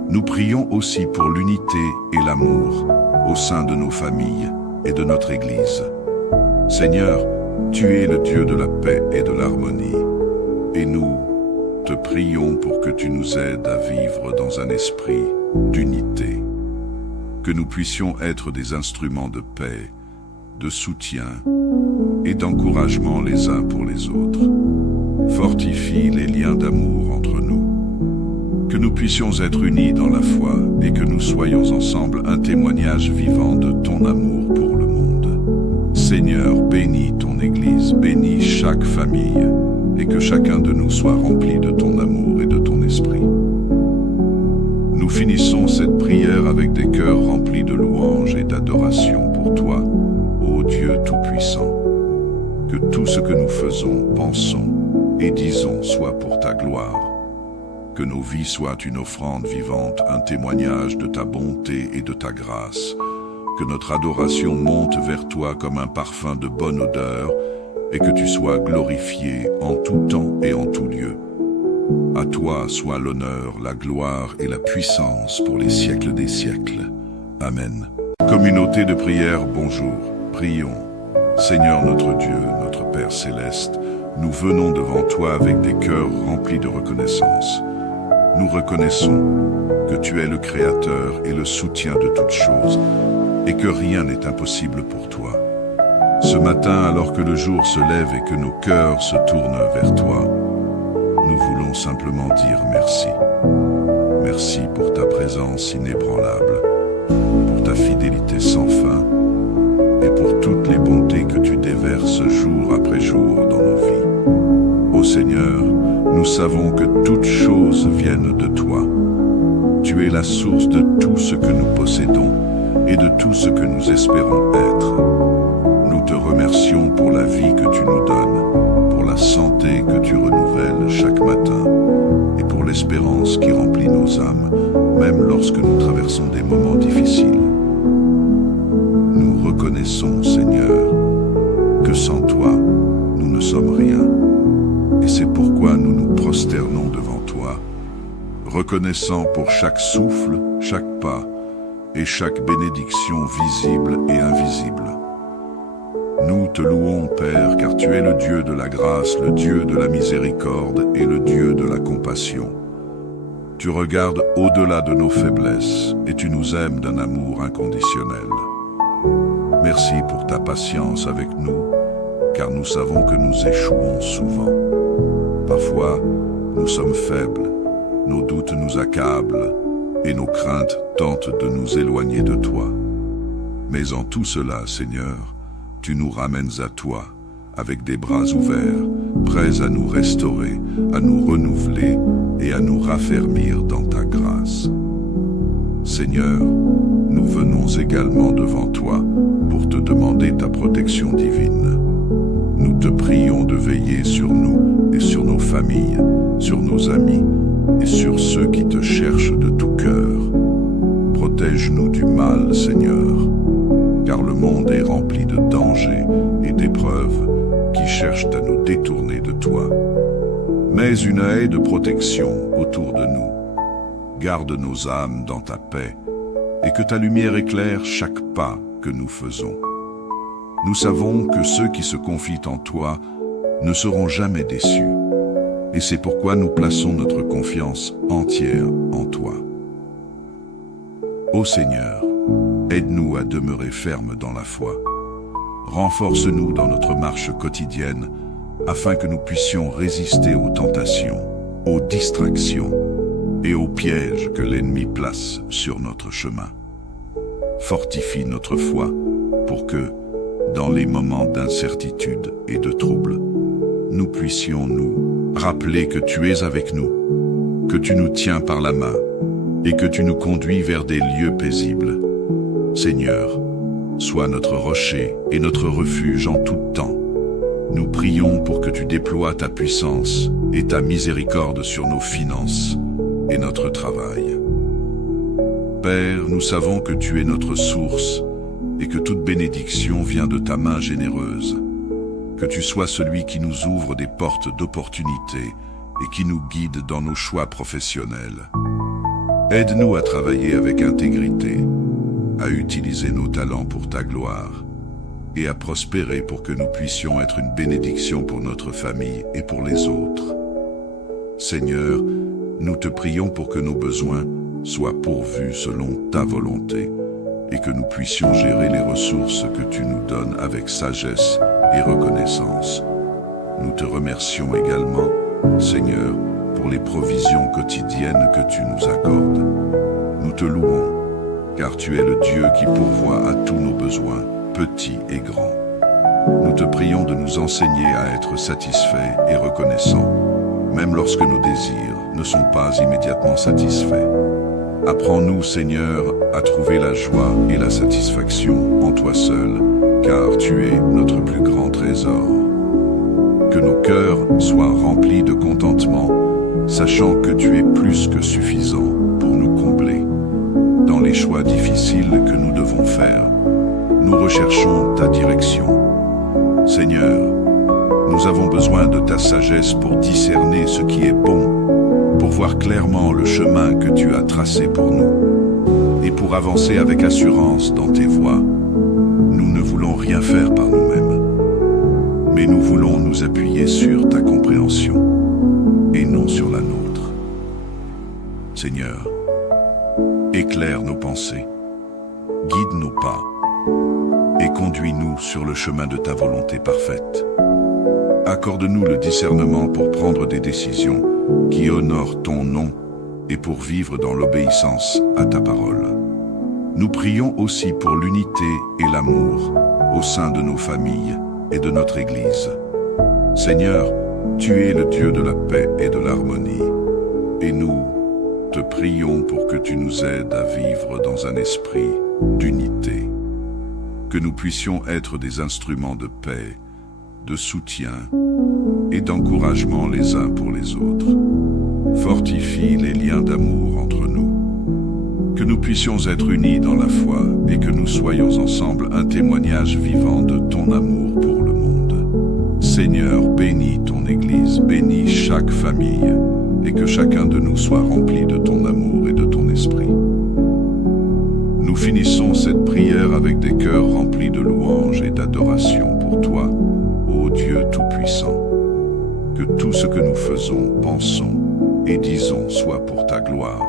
Nous prions aussi pour l'unité et l'amour au sein de nos familles et de notre Église. Seigneur, tu es le Dieu de la paix et de l'harmonie, et nous te prions pour que tu nous aides à vivre dans un esprit d'unité, que nous puissions être des instruments de paix, de soutien et d'encouragement les uns pour les autres. Fortifie les liens d'amour entre nous, que nous puissions être unis dans la foi et que nous soyons ensemble un témoignage vivant de ton amour pour le monde. Seigneur, bénis ton Église, bénis chaque famille et que chacun de nous soit rempli de ton amour et de ton esprit. Nous finissons cette prière avec des cœurs remplis de louanges et d'adoration pour toi, ô Dieu Tout-Puissant. Que tout ce que nous faisons, pensons et disons soit pour ta gloire. Que nos vies soient une offrande vivante, un témoignage de ta bonté et de ta grâce. Que notre adoration monte vers toi comme un parfum de bonne odeur et que tu sois glorifié en tout temps et en tout lieu. À toi soit l'honneur, la gloire et la puissance pour les siècles des siècles. Amen. Communauté de prière, bonjour. Prions. Seigneur notre Dieu, notre Père céleste, nous venons devant toi avec des cœurs remplis de reconnaissance. Nous reconnaissons que tu es le Créateur et le soutien de toutes choses, et que rien n'est impossible pour toi. Ce matin, alors que le jour se lève et que nos cœurs se tournent vers toi, nous voulons simplement dire merci. Merci pour ta présence inébranlable, pour ta fidélité sans fin, et pour toutes les bontés que tu déverses jour après jour dans nos vies. Ô Seigneur, nous savons que toutes choses viennent de toi. Tu es la source de tout ce que nous possédons et de tout ce que nous espérons être. Nous te remercions pour la vie que tu nous donnes, pour la santé que tu renouvelles chaque matin et pour l'espérance qui remplit nos âmes, même lorsque nous traversons des moments difficiles. reconnaissant pour chaque souffle, chaque pas et chaque bénédiction visible et invisible. Nous te louons, Père, car tu es le Dieu de la grâce, le Dieu de la miséricorde et le Dieu de la compassion. Tu regardes au-delà de nos faiblesses et tu nous aimes d'un amour inconditionnel. Merci pour ta patience avec nous, car nous savons que nous échouons souvent. Parfois, nous sommes faibles, nos doutes nous accablent et nos craintes tentent de nous éloigner de toi. Mais en tout cela, Seigneur, tu nous ramènes à toi, avec des bras ouverts, prêts à nous restaurer, à nous renouveler et à nous raffermir dans ta grâce. Seigneur, nous venons également devant toi pour te demander ta protection divine. Nous te prions de veiller sur nous et sur nos familles, sur nos amis et sur ceux qui te cherchent de tout cœur. Protège-nous du mal, Seigneur, car le monde est rempli de dangers et d'épreuves qui cherchent à nous détourner de toi. Mets une haie de protection autour de nous. Garde nos âmes dans ta paix et que ta lumière éclaire chaque pas que nous faisons. Nous savons que ceux qui se confient en toi ne seront jamais déçus. Et c'est pourquoi nous plaçons notre confiance entière en toi. Ô Seigneur, aide-nous à demeurer fermes dans la foi. Renforce-nous dans notre marche quotidienne afin que nous puissions résister aux tentations, aux distractions et aux pièges que l'ennemi place sur notre chemin. Fortifie notre foi pour que, dans les moments d'incertitude et de trouble, nous puissions nous rappeler que tu es avec nous, que tu nous tiens par la main et que tu nous conduis vers des lieux paisibles. Seigneur, sois notre rocher et notre refuge en tout temps. Nous prions pour que tu déploies ta puissance et ta miséricorde sur nos finances et notre travail. Père, nous savons que tu es notre source et que toute bénédiction vient de ta main généreuse. Que tu sois celui qui nous ouvre des portes d'opportunité et qui nous guide dans nos choix professionnels. Aide-nous à travailler avec intégrité, à utiliser nos talents pour ta gloire et à prospérer pour que nous puissions être une bénédiction pour notre famille et pour les autres. Seigneur, nous te prions pour que nos besoins soient pourvus selon ta volonté et que nous puissions gérer les ressources que tu nous donnes avec sagesse et reconnaissance. Nous te remercions également, Seigneur, pour les provisions quotidiennes que tu nous accordes. Nous te louons, car tu es le Dieu qui pourvoit à tous nos besoins, petits et grands. Nous te prions de nous enseigner à être satisfaits et reconnaissants, même lorsque nos désirs ne sont pas immédiatement satisfaits. Apprends-nous, Seigneur, à trouver la joie et la satisfaction en toi seul, car tu es notre plus grand trésor. Que nos cœurs soient remplis de contentement, sachant que tu es plus que suffisant pour nous combler. Dans les choix difficiles que nous devons faire, nous recherchons ta direction. Seigneur, nous avons besoin de ta sagesse pour discerner ce qui est bon, pour voir clairement le chemin que tu as tracé pour nous, et pour avancer avec assurance dans tes voies. Nous ne voulons rien faire par nous-mêmes, mais nous voulons nous appuyer sur ta compréhension et non sur la nôtre. Seigneur, éclaire nos pensées, guide nos pas et conduis-nous sur le chemin de ta volonté parfaite. Accorde-nous le discernement pour prendre des décisions qui honorent ton nom et pour vivre dans l'obéissance à ta parole. Nous prions aussi pour l'unité et l'amour au sein de nos familles et de notre Église. Seigneur, tu es le Dieu de la paix et de l'harmonie, et nous te prions pour que tu nous aides à vivre dans un esprit d'unité, que nous puissions être des instruments de paix, de soutien et d'encouragement les uns pour les autres. Fortifie les liens d'amour entre nous, que nous puissions être unis dans la foi et que nous soyons ensemble un témoignage vivant de ton amour pour le monde. Seigneur, bénis ton Église, bénis chaque famille et que chacun de nous soit rempli de ton amour et de ton esprit. Nous finissons cette prière avec des cœurs remplis de louanges et d'adoration pour toi, ô Dieu Tout-Puissant. Que tout ce que nous faisons, pensons et disons soit pour ta gloire.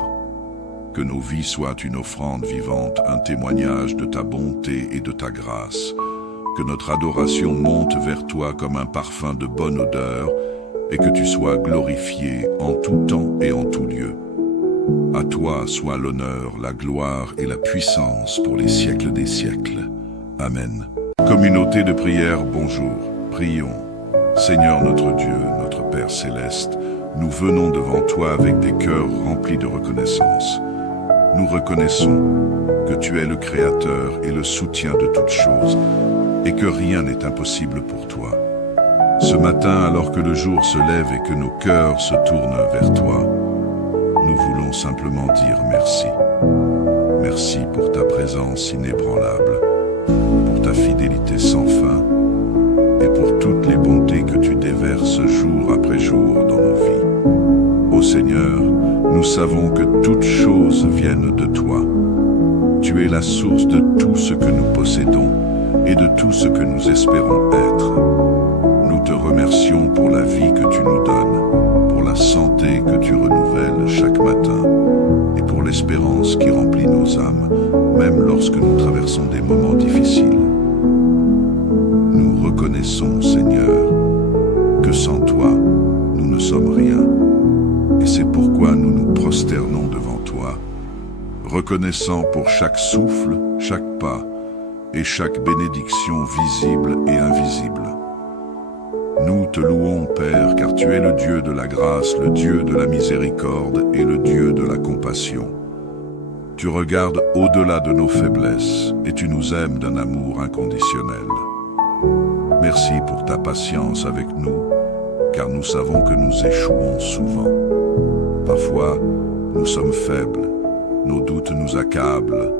Que nos vies soient une offrande vivante, un témoignage de ta bonté et de ta grâce. Que notre adoration monte vers toi comme un parfum de bonne odeur et que tu sois glorifié en tout temps et en tout lieu. À toi soit l'honneur, la gloire et la puissance pour les siècles des siècles. Amen. Communauté de prière, bonjour. Prions. Seigneur notre Dieu, notre Père céleste, nous venons devant toi avec des cœurs remplis de reconnaissance. Nous reconnaissons que tu es le Créateur et le soutien de toutes choses, et que rien n'est impossible pour toi. Ce matin, alors que le jour se lève et que nos cœurs se tournent vers toi, nous voulons simplement dire merci. Merci pour ta présence inébranlable, pour ta fidélité sans fin, et pour toutes les bontés que tu déverses jour après jour dans nos vies. Ô Seigneur, nous savons que toutes choses viennent de toi. Tu es la source de tout ce que nous possédons et de tout ce que nous espérons être. Nous te remercions pour la vie que tu nous donnes, pour la santé que tu renouvelles chaque matin et pour l'espérance qui remplit nos âmes, même lorsque nous traversons des moments difficiles. Nous reconnaissons, Seigneur, que sans toi, nous ne sommes rien. Et c'est pourquoi nous nous prosternons devant toi, reconnaissant pour chaque souffle, chaque pas et chaque bénédiction visible et invisible. Nous te louons, Père, car tu es le Dieu de la grâce, le Dieu de la miséricorde et le Dieu de la compassion. Tu regardes au-delà de nos faiblesses et tu nous aimes d'un amour inconditionnel. Merci pour ta patience avec nous, car nous savons que nous échouons souvent. Parfois, nous sommes faibles, nos doutes nous accablent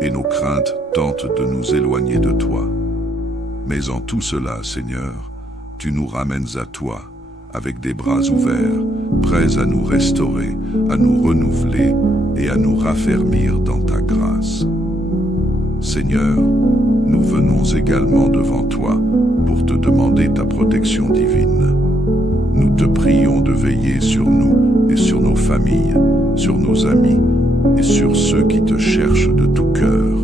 et nos craintes tentent de nous éloigner de toi. Mais en tout cela, Seigneur, tu nous ramènes à toi, avec des bras ouverts, prêts à nous restaurer, à nous renouveler et à nous raffermir dans ta grâce. Seigneur, nous venons également devant toi pour te demander ta protection divine. Nous te prions de veiller sur nous et sur nos familles, sur nos amis et sur ceux qui te cherchent de tout cœur.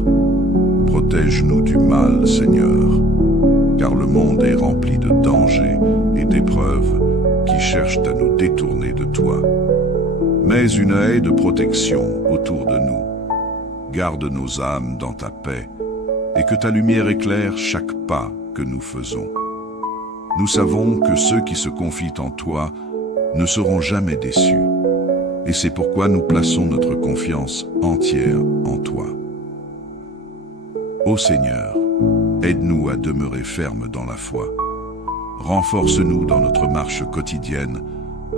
Protège-nous du mal, Seigneur, car le monde est rempli de dangers et d'épreuves qui cherchent à nous détourner de toi. Mets une haie de protection autour de nous. Garde nos âmes dans ta paix et que ta lumière éclaire chaque pas que nous faisons. Nous savons que ceux qui se confient en toi ne seront jamais déçus. Et c'est pourquoi nous plaçons notre confiance entière en toi. Ô Seigneur, aide-nous à demeurer fermes dans la foi. Renforce-nous dans notre marche quotidienne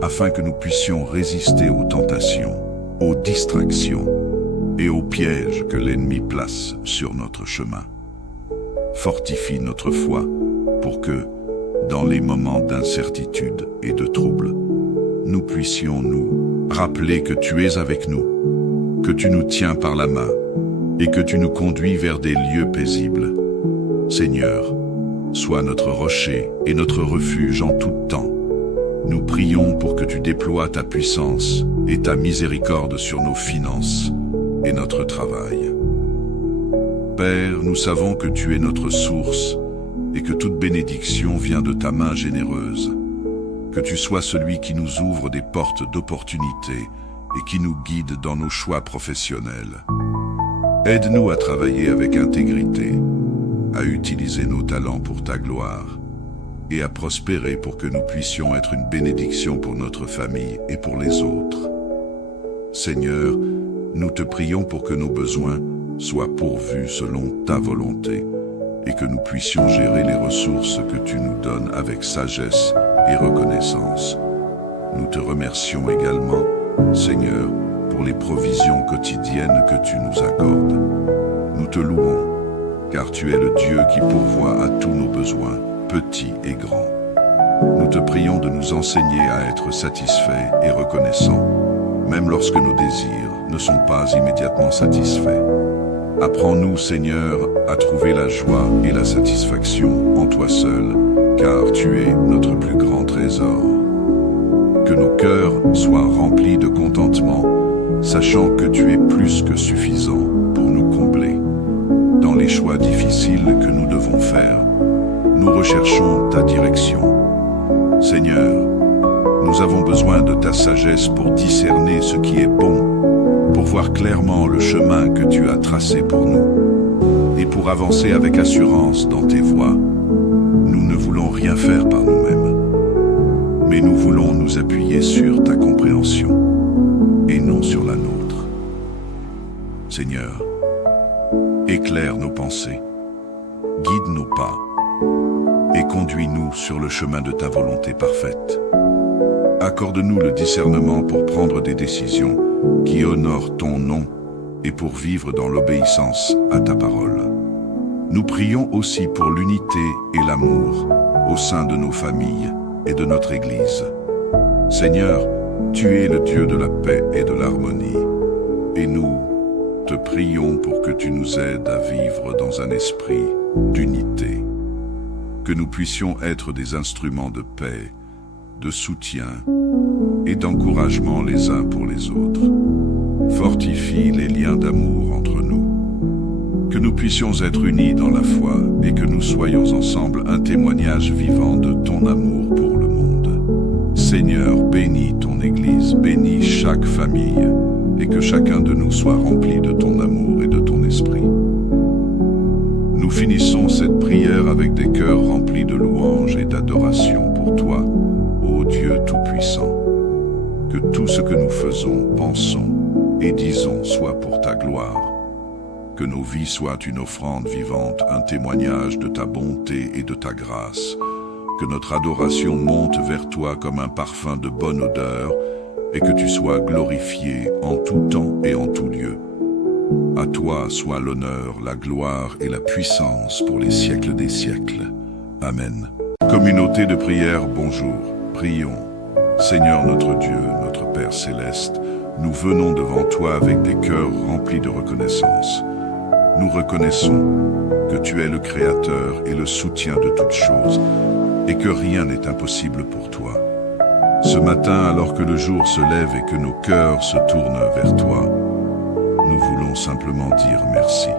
afin que nous puissions résister aux tentations, aux distractions et aux pièges que l'ennemi place sur notre chemin. Fortifie notre foi pour que, dans les moments d'incertitude et de trouble, nous puissions nous rappeler que tu es avec nous, que tu nous tiens par la main et que tu nous conduis vers des lieux paisibles. Seigneur, sois notre rocher et notre refuge en tout temps. Nous prions pour que tu déploies ta puissance et ta miséricorde sur nos finances et notre travail. Père, nous savons que tu es notre source et que toute bénédiction vient de ta main généreuse. Que tu sois celui qui nous ouvre des portes d'opportunité et qui nous guide dans nos choix professionnels. Aide-nous à travailler avec intégrité, à utiliser nos talents pour ta gloire et à prospérer pour que nous puissions être une bénédiction pour notre famille et pour les autres. Seigneur, nous te prions pour que nos besoins soient pourvus selon ta volonté et que nous puissions gérer les ressources que tu nous donnes avec sagesse et reconnaissance. Nous te remercions également, Seigneur, pour les provisions quotidiennes que tu nous accordes. Nous te louons, car tu es le Dieu qui pourvoit à tous nos besoins, petits et grands. nous te prions de nous enseigner à être satisfaits et reconnaissants, même lorsque nos désirs ne sont pas immédiatement satisfaits. Apprends-nous, Seigneur, à trouver la joie et la satisfaction en toi seul, car tu es notre plus grand trésor. Que nos cœurs soient remplis de contentement, sachant que tu es plus que suffisant pour nous combler. Dans les choix difficiles que nous devons faire, nous recherchons ta direction. Seigneur, nous avons besoin de ta sagesse pour discerner ce qui est bon, pour voir clairement le chemin que tu as tracé pour nous, et pour avancer avec assurance dans tes voies. Nous ne voulons rien faire par nous-mêmes, mais nous voulons nous appuyer sur ta compréhension, et non sur la nôtre. Seigneur, éclaire nos pensées, guide nos pas, et conduis-nous sur le chemin de ta volonté parfaite. Accorde-nous le discernement pour prendre des décisions qui honorent ton nom et pour vivre dans l'obéissance à ta parole. Nous prions aussi pour l'unité et l'amour au sein de nos familles et de notre Église. Seigneur, tu es le Dieu de la paix et de l'harmonie, et nous te prions pour que tu nous aides à vivre dans un esprit d'unité, que nous puissions être des instruments de paix, de soutien et d'encouragement les uns pour les autres. Fortifie les liens d'amour entre nous, que nous puissions être unis dans la foi et que nous soyons ensemble un témoignage vivant de ton amour pour le monde. Seigneur, bénis ton Église, bénis chaque famille et que chacun de nous soit rempli de ton amour et de ton esprit. Nous finissons cette prière avec des cœurs remplis de louanges et d'adoration pour toi, ô Dieu Tout-Puissant. Que tout ce que nous faisons, pensons et disons soit pour ta gloire. Que nos vies soient une offrande vivante, un témoignage de ta bonté et de ta grâce. Que notre adoration monte vers toi comme un parfum de bonne odeur et que tu sois glorifié en tout temps et en tout lieu. À toi soit l'honneur, la gloire et la puissance pour les siècles des siècles. Amen. Communauté de prière, bonjour. Prions. Seigneur notre Dieu, notre Père céleste, nous venons devant toi avec des cœurs remplis de reconnaissance. Nous reconnaissons que tu es le Créateur et le soutien de toutes choses, et que rien n'est impossible pour toi. Ce matin, alors que le jour se lève et que nos cœurs se tournent vers toi, nous voulons simplement dire merci.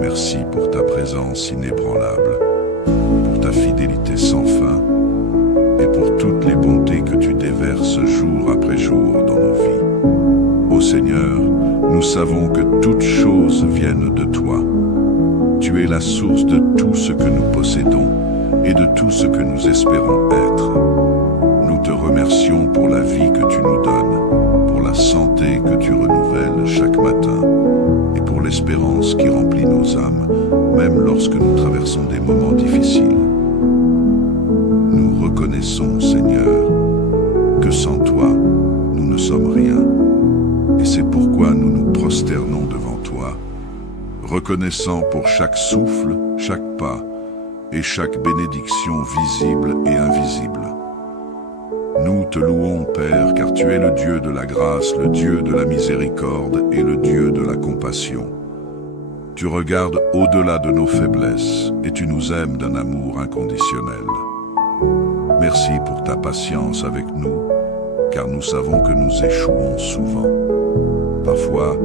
Merci pour ta présence inébranlable, pour ta fidélité sans fin, et pour toutes les bontés que tu déverses jour après jour dans nos vies. Ô Seigneur, nous savons que toutes choses viennent de toi. Tu es la source de tout ce que nous possédons et de tout ce que nous espérons être. Nous te remercions pour la vie que tu nous donnes, pour la santé que tu renouvelles chaque matin et pour l'espérance qui remplit nos âmes, même lorsque nous traversons des moments difficiles. Nous reconnaissons, Seigneur, que sans toi, nous ne sommes rien. Et c'est pourquoi nous nous prosternons devant toi, reconnaissant pour chaque souffle, chaque pas et chaque bénédiction visible et invisible. Nous te louons, Père, car tu es le Dieu de la grâce, le Dieu de la miséricorde et le Dieu de la compassion. Tu regardes au-delà de nos faiblesses et tu nous aimes d'un amour inconditionnel. Merci pour ta patience avec nous, car nous savons que nous échouons souvent. Parfois,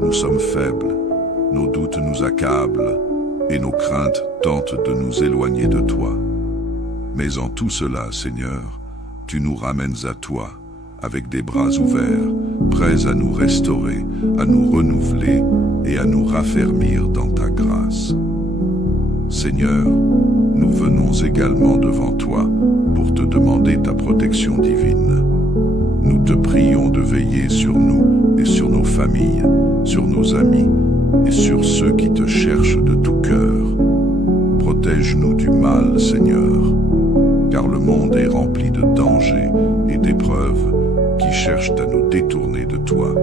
nous sommes faibles, nos doutes nous accablent et nos craintes tentent de nous éloigner de toi. Mais en tout cela, Seigneur, tu nous ramènes à toi, avec des bras ouverts, prêts à nous restaurer, à nous renouveler et à nous raffermir dans ta grâce. Seigneur, nous venons également devant toi pour te demander ta protection divine. Nous te prions de veiller sur nous et sur nos familles, sur nos amis et sur ceux qui te cherchent de tout cœur. Protège-nous du mal, Seigneur, car le monde est rempli de dangers et d'épreuves qui cherchent à nous détourner de toi.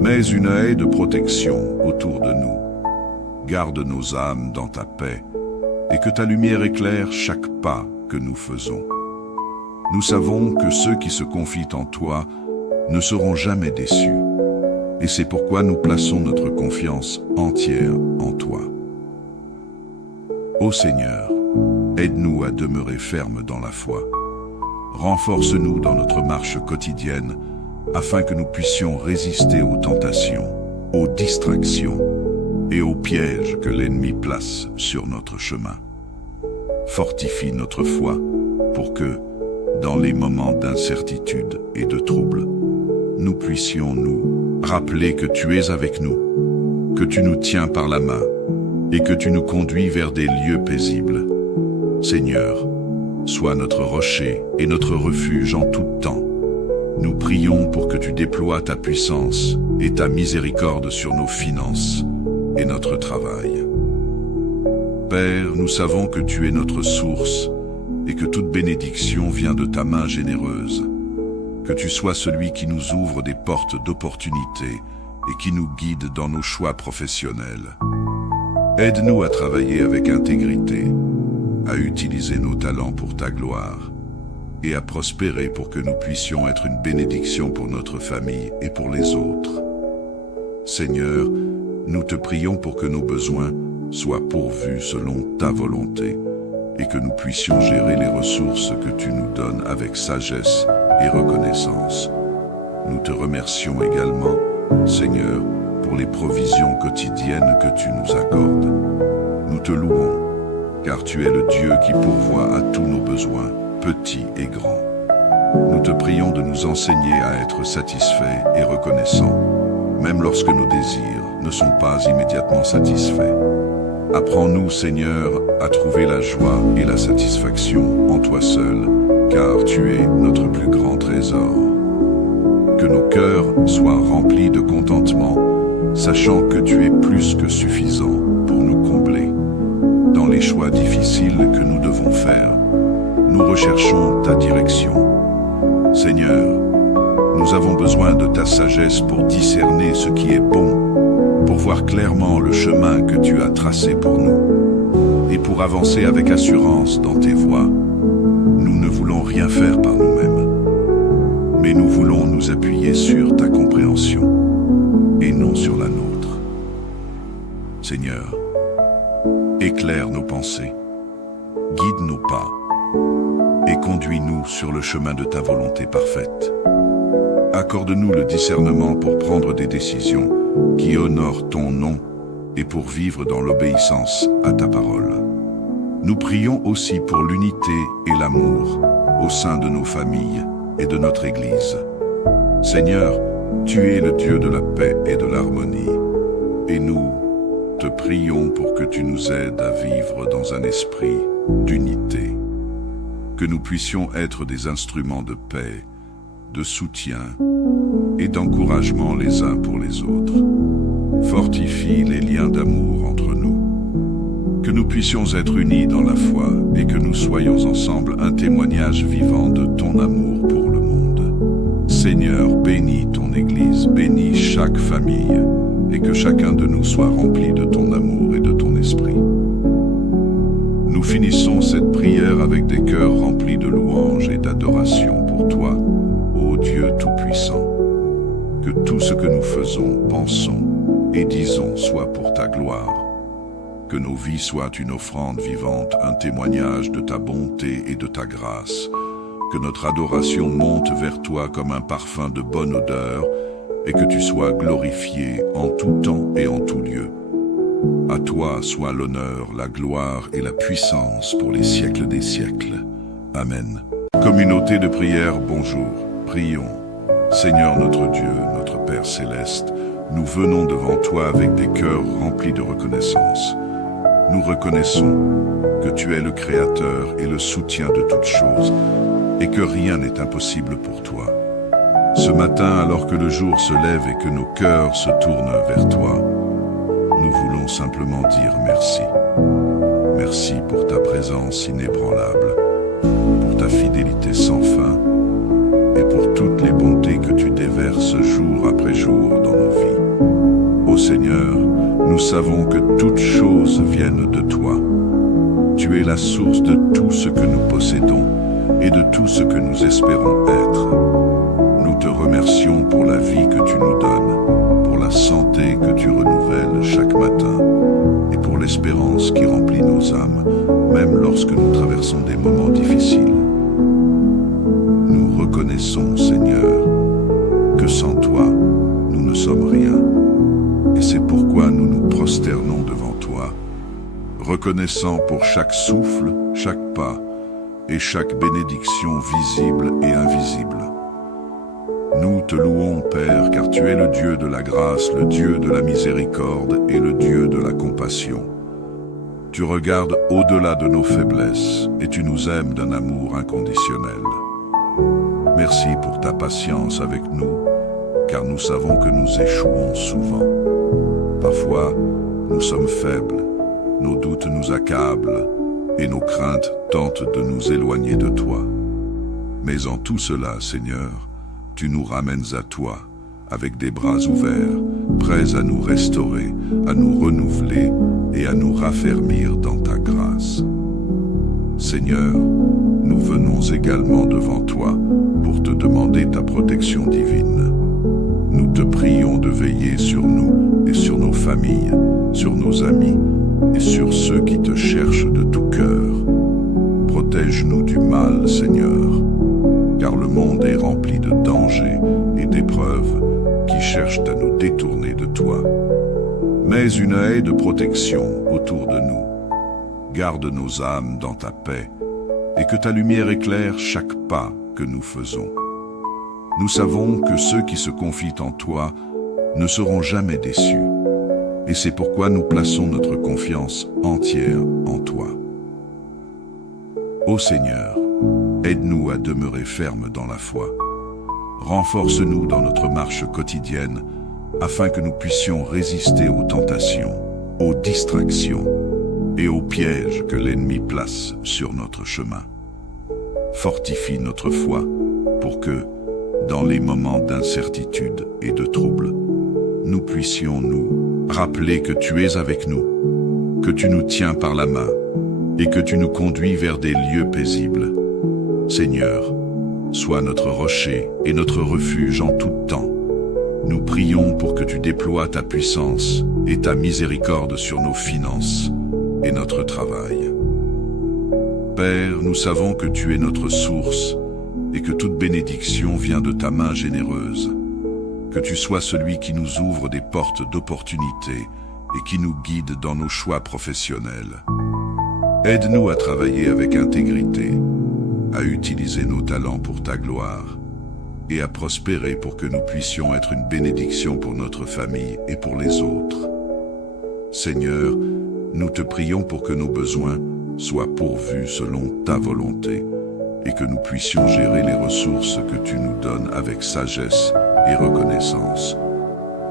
Mets une haie de protection autour de nous. Garde nos âmes dans ta paix et que ta lumière éclaire chaque pas que nous faisons. Nous savons que ceux qui se confient en toi ne seront jamais déçus. Et c'est pourquoi nous plaçons notre confiance entière en toi. Ô Seigneur, aide-nous à demeurer fermes dans la foi. Renforce-nous dans notre marche quotidienne afin que nous puissions résister aux tentations, aux distractions et aux pièges que l'ennemi place sur notre chemin. Fortifie notre foi pour que, dans les moments d'incertitude et de trouble, nous puissions nous rappeler que tu es avec nous, que tu nous tiens par la main et que tu nous conduis vers des lieux paisibles. Seigneur, sois notre rocher et notre refuge en tout temps. Nous prions pour que tu déploies ta puissance et ta miséricorde sur nos finances et notre travail. Père, nous savons que tu es notre source et que toute bénédiction vient de ta main généreuse. Que tu sois celui qui nous ouvre des portes d'opportunité et qui nous guide dans nos choix professionnels. Aide-nous à travailler avec intégrité, à utiliser nos talents pour ta gloire et à prospérer pour que nous puissions être une bénédiction pour notre famille et pour les autres. Seigneur, nous te prions pour que nos besoins soient pourvus selon ta volonté et que nous puissions gérer les ressources que tu nous donnes avec sagesse et reconnaissance. Nous te remercions également, Seigneur, pour les provisions quotidiennes que tu nous accordes. Nous te louons, car tu es le Dieu qui pourvoit à tous nos besoins, petits et grands. Nous te prions de nous enseigner à être satisfaits et reconnaissants, même lorsque nos désirs ne sont pas immédiatement satisfaits. Apprends-nous, Seigneur, à trouver la joie et la satisfaction en toi seul, car tu es notre plus grand trésor. Que nos cœurs soient remplis de contentement, sachant que tu es plus que suffisant pour nous combler. Dans les choix difficiles que nous devons faire, nous recherchons ta direction. Seigneur, nous avons besoin de ta sagesse pour discerner ce qui est bon, pour voir clairement le chemin que tu as tracé pour nous, et pour avancer avec assurance dans tes voies. Nous ne voulons rien faire par nous-mêmes, mais nous voulons nous appuyer sur ta compréhension et non sur la nôtre. Seigneur, éclaire nos pensées, guide nos pas et conduis-nous sur le chemin de ta volonté parfaite. Accorde-nous le discernement pour prendre des décisions qui honorent ton nom et pour vivre dans l'obéissance à ta parole. Nous prions aussi pour l'unité et l'amour au sein de nos familles et de notre Église. Seigneur, tu es le Dieu de la paix et de l'harmonie, et nous te prions pour que tu nous aides à vivre dans un esprit d'unité, que nous puissions être des instruments de paix, de soutien et d'encouragement les uns pour les autres. Fortifie les liens d'amour entre nous, que nous puissions être unis dans la foi et que nous soyons ensemble un témoignage vivant de ton amour pour le monde. Seigneur, bénis ton Église, bénis chaque famille et que chacun de nous soit rempli de ton amour et de ton esprit. Nous finissons cette prière avec des cœurs remplis de louanges et d'adoration pour toi, ô Dieu Tout-Puissant. Que tout ce que nous faisons, pensons et disons soit pour ta gloire. Que nos vies soient une offrande vivante, un témoignage de ta bonté et de ta grâce. Que notre adoration monte vers toi comme un parfum de bonne odeur et que tu sois glorifié en tout temps et en tout lieu. À toi soit l'honneur, la gloire et la puissance pour les siècles des siècles. Amen. Communauté de prière, bonjour. Prions. Seigneur notre Dieu, notre Père céleste, nous venons devant toi avec des cœurs remplis de reconnaissance. Nous reconnaissons que tu es le Créateur et le soutien de toutes choses, et que rien n'est impossible pour toi. Ce matin, alors que le jour se lève et que nos cœurs se tournent vers toi, nous voulons simplement dire merci. Merci pour ta présence inébranlable, pour ta fidélité sans fin, et pour toutes les bontés que tu déverses jour après jour dans nos vies. Ô Seigneur, nous savons que toutes choses viennent de toi. tu es la source de tout ce que nous possédons et de tout ce que nous espérons être. Nous te remercions pour la vie que tu nous donnes, pour la santé que tu renouvelles chaque matin et pour l'espérance qui remplit nos âmes, même lorsque nous traversons des moments difficiles. Nous reconnaissons, Seigneur, que sans toi, nous ne sommes rien. Et c'est pourquoi nous nous prosternons devant toi, reconnaissant pour chaque souffle, chaque pas et chaque bénédiction visible et invisible. Nous te louons, Père, car tu es le Dieu de la grâce, le Dieu de la miséricorde et le Dieu de la compassion. Tu regardes au-delà de nos faiblesses et tu nous aimes d'un amour inconditionnel. Merci pour ta patience avec nous, car nous savons que nous échouons souvent. Parfois, nous sommes faibles, nos doutes nous accablent et nos craintes tentent de nous éloigner de toi. Mais en tout cela, Seigneur, tu nous ramènes à toi, avec des bras ouverts, prêts à nous restaurer, à nous renouveler et à nous raffermir dans ta grâce. Seigneur, nous venons également devant toi pour te demander ta protection divine. Nous te prions de veiller sur nous et sur nos familles, sur nos amis et sur ceux qui te cherchent de tout cœur. Protège-nous du mal, Seigneur, car le monde est rempli de dangers et d'épreuves qui cherchent à nous détourner de toi. Mets une haie de protection autour de nous. Garde nos âmes dans ta paix et que ta lumière éclaire chaque pas que nous faisons. Nous savons que ceux qui se confient en toi ne seront jamais déçus. Et c'est pourquoi nous plaçons notre confiance entière en toi. Ô Seigneur, aide-nous à demeurer fermes dans la foi. Renforce-nous dans notre marche quotidienne afin que nous puissions résister aux tentations, aux distractions et aux pièges que l'ennemi place sur notre chemin. Fortifie notre foi pour que, dans les moments d'incertitude et de trouble, nous puissions nous rappeler que tu es avec nous, que tu nous tiens par la main et que tu nous conduis vers des lieux paisibles. Seigneur, sois notre rocher et notre refuge en tout temps. Nous prions pour que tu déploies ta puissance et ta miséricorde sur nos finances et notre travail. Père, nous savons que tu es notre source et que toute bénédiction vient de ta main généreuse. Que tu sois celui qui nous ouvre des portes d'opportunité et qui nous guide dans nos choix professionnels. Aide-nous à travailler avec intégrité, à utiliser nos talents pour ta gloire et à prospérer pour que nous puissions être une bénédiction pour notre famille et pour les autres. Seigneur, nous te prions pour que nos besoins soient pourvus selon ta volonté et que nous puissions gérer les ressources que tu nous donnes avec sagesse et reconnaissance.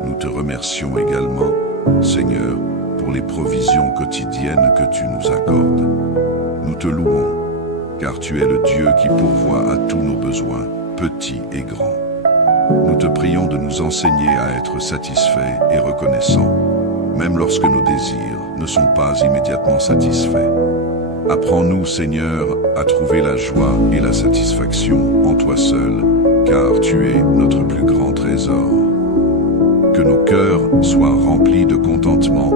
Nous te remercions également, Seigneur, pour les provisions quotidiennes que tu nous accordes. Nous te louons, car tu es le Dieu qui pourvoit à tous nos besoins, petits et grands. Nous te prions de nous enseigner à être satisfaits et reconnaissants, même lorsque nos désirs ne sont pas immédiatement satisfaits. Apprends-nous, Seigneur, à trouver la joie et la satisfaction en toi seul, car tu es notre plus grand trésor. Que nos cœurs soient remplis de contentement,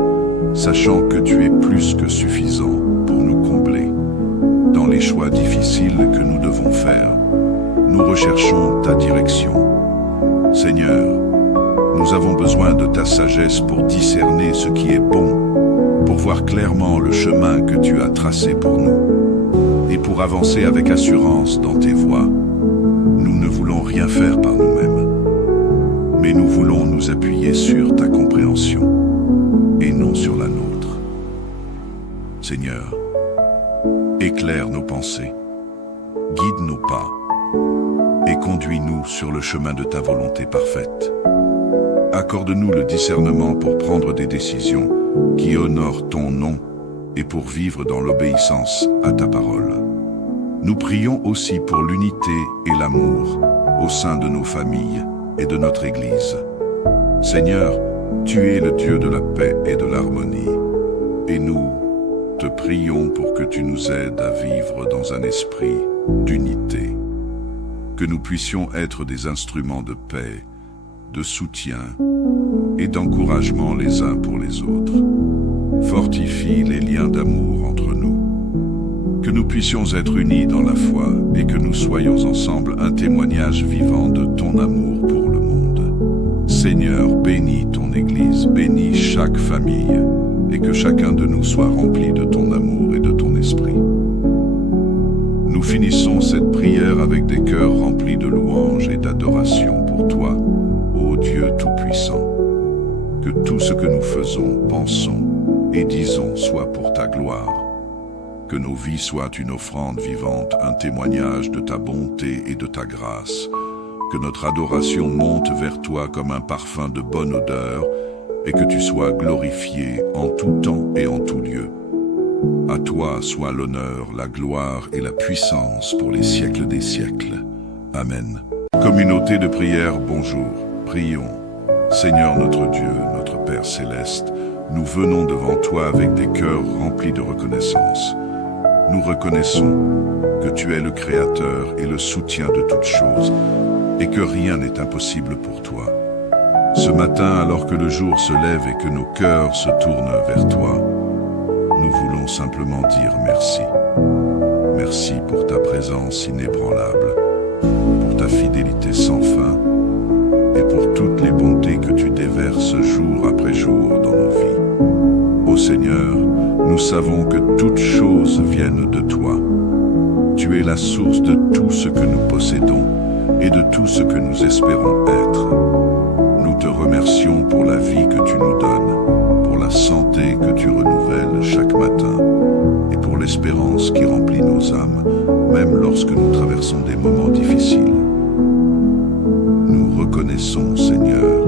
sachant que tu es plus que suffisant pour nous combler. Dans les choix difficiles que nous devons faire, nous recherchons ta direction. Seigneur, nous avons besoin de ta sagesse pour discerner ce qui est bon, pour voir clairement le chemin que tu as tracé pour nous, et pour avancer avec assurance dans tes voies. Nous ne voulons rien faire par nous-mêmes, mais nous voulons nous appuyer sur ta compréhension, et non sur la nôtre. Seigneur, éclaire nos pensées, guide nos pas, et conduis-nous sur le chemin de ta volonté parfaite. Accorde-nous le discernement pour prendre des décisions qui honorent ton nom et pour vivre dans l'obéissance à ta parole. Nous prions aussi pour l'unité et l'amour au sein de nos familles et de notre Église. Seigneur, tu es le Dieu de la paix et de l'harmonie, et nous te prions pour que tu nous aides à vivre dans un esprit d'unité, que nous puissions être des instruments de paix, de soutien et d'encouragement les uns pour les autres. Fortifie les liens d'amour entre nous, que nous puissions être unis dans la foi et que nous soyons ensemble un témoignage vivant de ton amour pour le monde. Seigneur, bénis ton Église, bénis chaque famille et que chacun de nous soit rempli de ton amour et de ton esprit. Nous finissons cette prière avec des cœurs remplis de louanges et d'adoration pour toi, ô Dieu Tout-Puissant. Que tout ce que nous faisons, pensons et disons soit pour ta gloire. Que nos vies soient une offrande vivante, un témoignage de ta bonté et de ta grâce. Que notre adoration monte vers toi comme un parfum de bonne odeur et que tu sois glorifié en tout temps et en tout lieu. À toi soit l'honneur, la gloire et la puissance pour les siècles des siècles. Amen. Communauté de prière, bonjour. Prions. Seigneur notre Dieu, notre Père céleste, nous venons devant toi avec des cœurs remplis de reconnaissance. Nous reconnaissons que tu es le Créateur et le soutien de toutes choses, et que rien n'est impossible pour toi. Ce matin, alors que le jour se lève et que nos cœurs se tournent vers toi, nous voulons simplement dire merci. Merci pour ta présence inébranlable, pour ta fidélité sans fin, et pour toutes les bontés que tu déverses jour après jour dans nos vies. Ô Seigneur, nous savons que toutes choses viennent de toi. Tu es la source de tout ce que nous possédons et de tout ce que nous espérons être. Nous te remercions pour la vie que tu nous donnes, pour la santé que tu renouvelles chaque matin et pour l'espérance qui remplit nos âmes, même lorsque nous traversons des moments difficiles. Nous reconnaissons, Seigneur,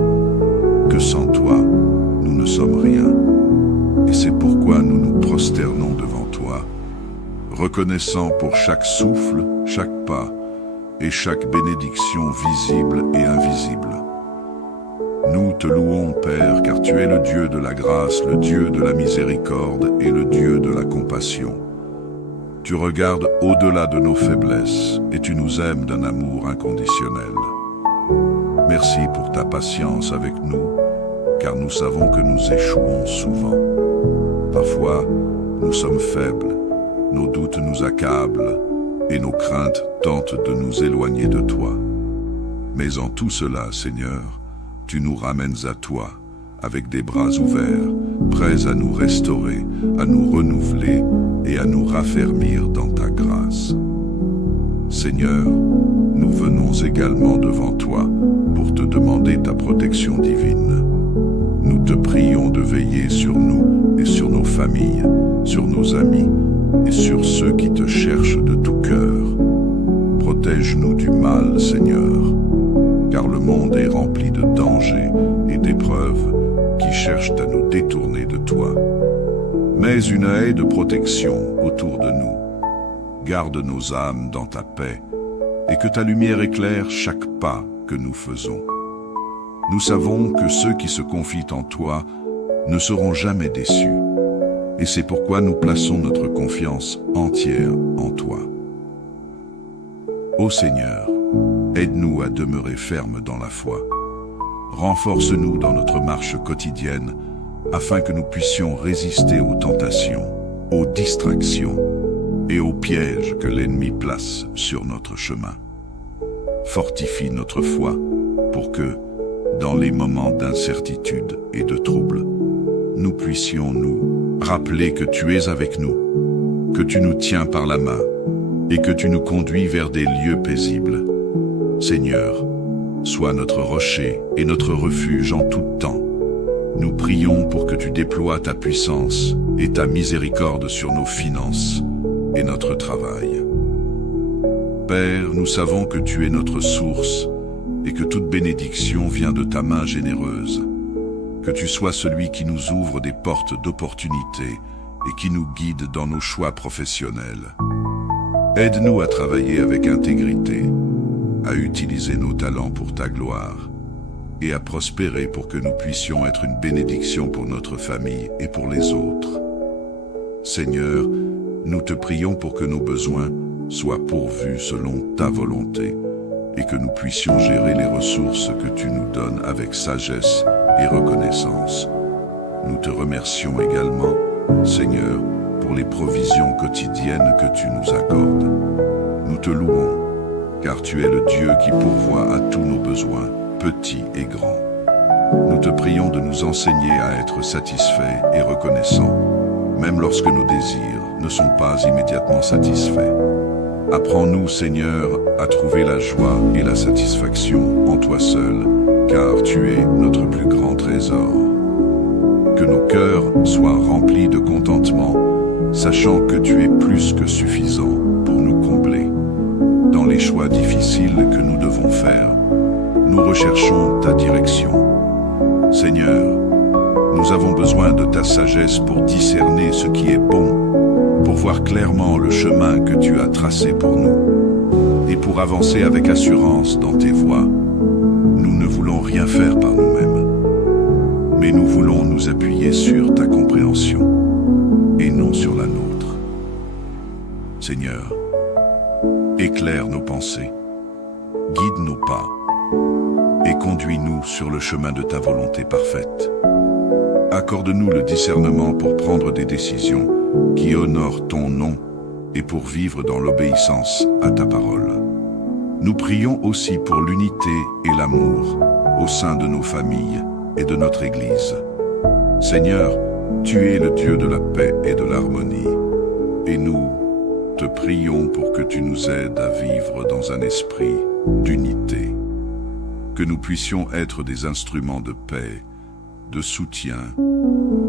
que sans toi, nous ne sommes rien. Et c'est pourquoi nous nous prosternons devant toi, reconnaissant pour chaque souffle, chaque pas et chaque bénédiction visible et invisible. Nous te louons, Père, car tu es le Dieu de la grâce, le Dieu de la miséricorde et le Dieu de la compassion. Tu regardes au-delà de nos faiblesses et tu nous aimes d'un amour inconditionnel. Merci pour ta patience avec nous, car nous savons que nous échouons souvent. Parfois, nous sommes faibles, nos doutes nous accablent et nos craintes tentent de nous éloigner de toi. Mais en tout cela, Seigneur, tu nous ramènes à toi, avec des bras ouverts, prêts à nous restaurer, à nous renouveler et à nous raffermir dans ta grâce. Seigneur, nous venons également devant toi pour te demander ta protection divine. Nous te prions de veiller sur nous et sur nos familles, sur nos amis et sur ceux qui te cherchent de tout cœur. Protège-nous du mal, Seigneur, car le monde est rempli de dangers et d'épreuves qui cherchent à nous détourner de toi. Mets une haie de protection autour de nous. Garde nos âmes dans ta paix et que ta lumière éclaire chaque pas que nous faisons. Nous savons que ceux qui se confient en toi ne seront jamais déçus. Et c'est pourquoi nous plaçons notre confiance entière en toi. Ô Seigneur, aide-nous à demeurer fermes dans la foi. Renforce-nous dans notre marche quotidienne afin que nous puissions résister aux tentations, aux distractions et aux pièges que l'ennemi place sur notre chemin. Fortifie notre foi pour que, dans les moments d'incertitude et de trouble, nous puissions nous rappeler que tu es avec nous, que tu nous tiens par la main et que tu nous conduis vers des lieux paisibles. Seigneur, sois notre rocher et notre refuge en tout temps. Nous prions pour que tu déploies ta puissance et ta miséricorde sur nos finances et notre travail. Père, nous savons que tu es notre source et que toute bénédiction vient de ta main généreuse. Que tu sois celui qui nous ouvre des portes d'opportunité et qui nous guide dans nos choix professionnels. Aide-nous à travailler avec intégrité, à utiliser nos talents pour ta gloire et à prospérer pour que nous puissions être une bénédiction pour notre famille et pour les autres. Seigneur, nous te prions pour que nos besoins soient pourvus selon ta volonté et que nous puissions gérer les ressources que tu nous donnes avec sagesse et reconnaissance. Nous te remercions également, Seigneur, pour les provisions quotidiennes que tu nous accordes. Nous te louons, car tu es le Dieu qui pourvoit à tous nos besoins, petits et grands. Nous te prions de nous enseigner à être satisfaits et reconnaissants, même lorsque nos désirs ne sont pas immédiatement satisfaits. Apprends-nous, Seigneur, à trouver la joie et la satisfaction en toi seul, car tu es notre plus grand trésor. Que nos cœurs soient remplis de contentement, sachant que tu es plus que suffisant pour nous combler. Dans les choix difficiles que nous devons faire, nous recherchons ta direction. Seigneur, nous avons besoin de ta sagesse pour discerner ce qui est bon, pour voir clairement le chemin que tu as tracé pour nous, et pour avancer avec assurance dans tes voies. Nous ne voulons rien faire par nous-mêmes, mais nous voulons nous appuyer sur ta compréhension, et non sur la nôtre. Seigneur, éclaire nos pensées, guide nos pas, et conduis-nous sur le chemin de ta volonté parfaite. Accorde-nous le discernement pour prendre des décisions qui honorent ton nom et pour vivre dans l'obéissance à ta parole. Nous prions aussi pour l'unité et l'amour au sein de nos familles et de notre Église. Seigneur, tu es le Dieu de la paix et de l'harmonie, et nous te prions pour que tu nous aides à vivre dans un esprit d'unité, que nous puissions être des instruments de paix, de soutien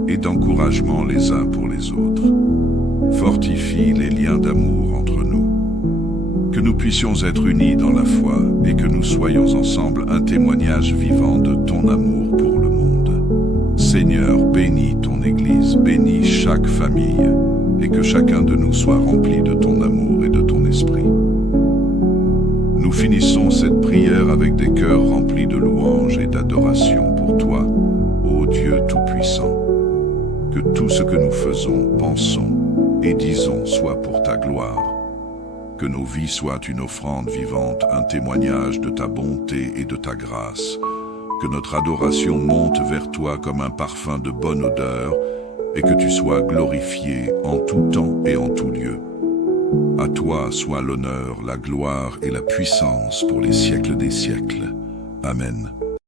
et d'encouragement les uns pour les autres. Fortifie les liens d'amour entre nous, que nous puissions être unis dans la foi et que nous soyons ensemble un témoignage vivant de ton amour pour le monde. Seigneur, bénis ton Église, bénis chaque famille et que chacun de nous soit rempli de ton amour et de ton esprit. Nous finissons cette prière avec des cœurs remplis de louanges et d'adoration pour toi, ô Dieu Tout-Puissant. Que tout ce que nous faisons, pensons et disons soit pour ta gloire. Que nos vies soient une offrande vivante, un témoignage de ta bonté et de ta grâce. Que notre adoration monte vers toi comme un parfum de bonne odeur et que tu sois glorifié en tout temps et en tout lieu. À toi soit l'honneur, la gloire et la puissance pour les siècles des siècles. Amen.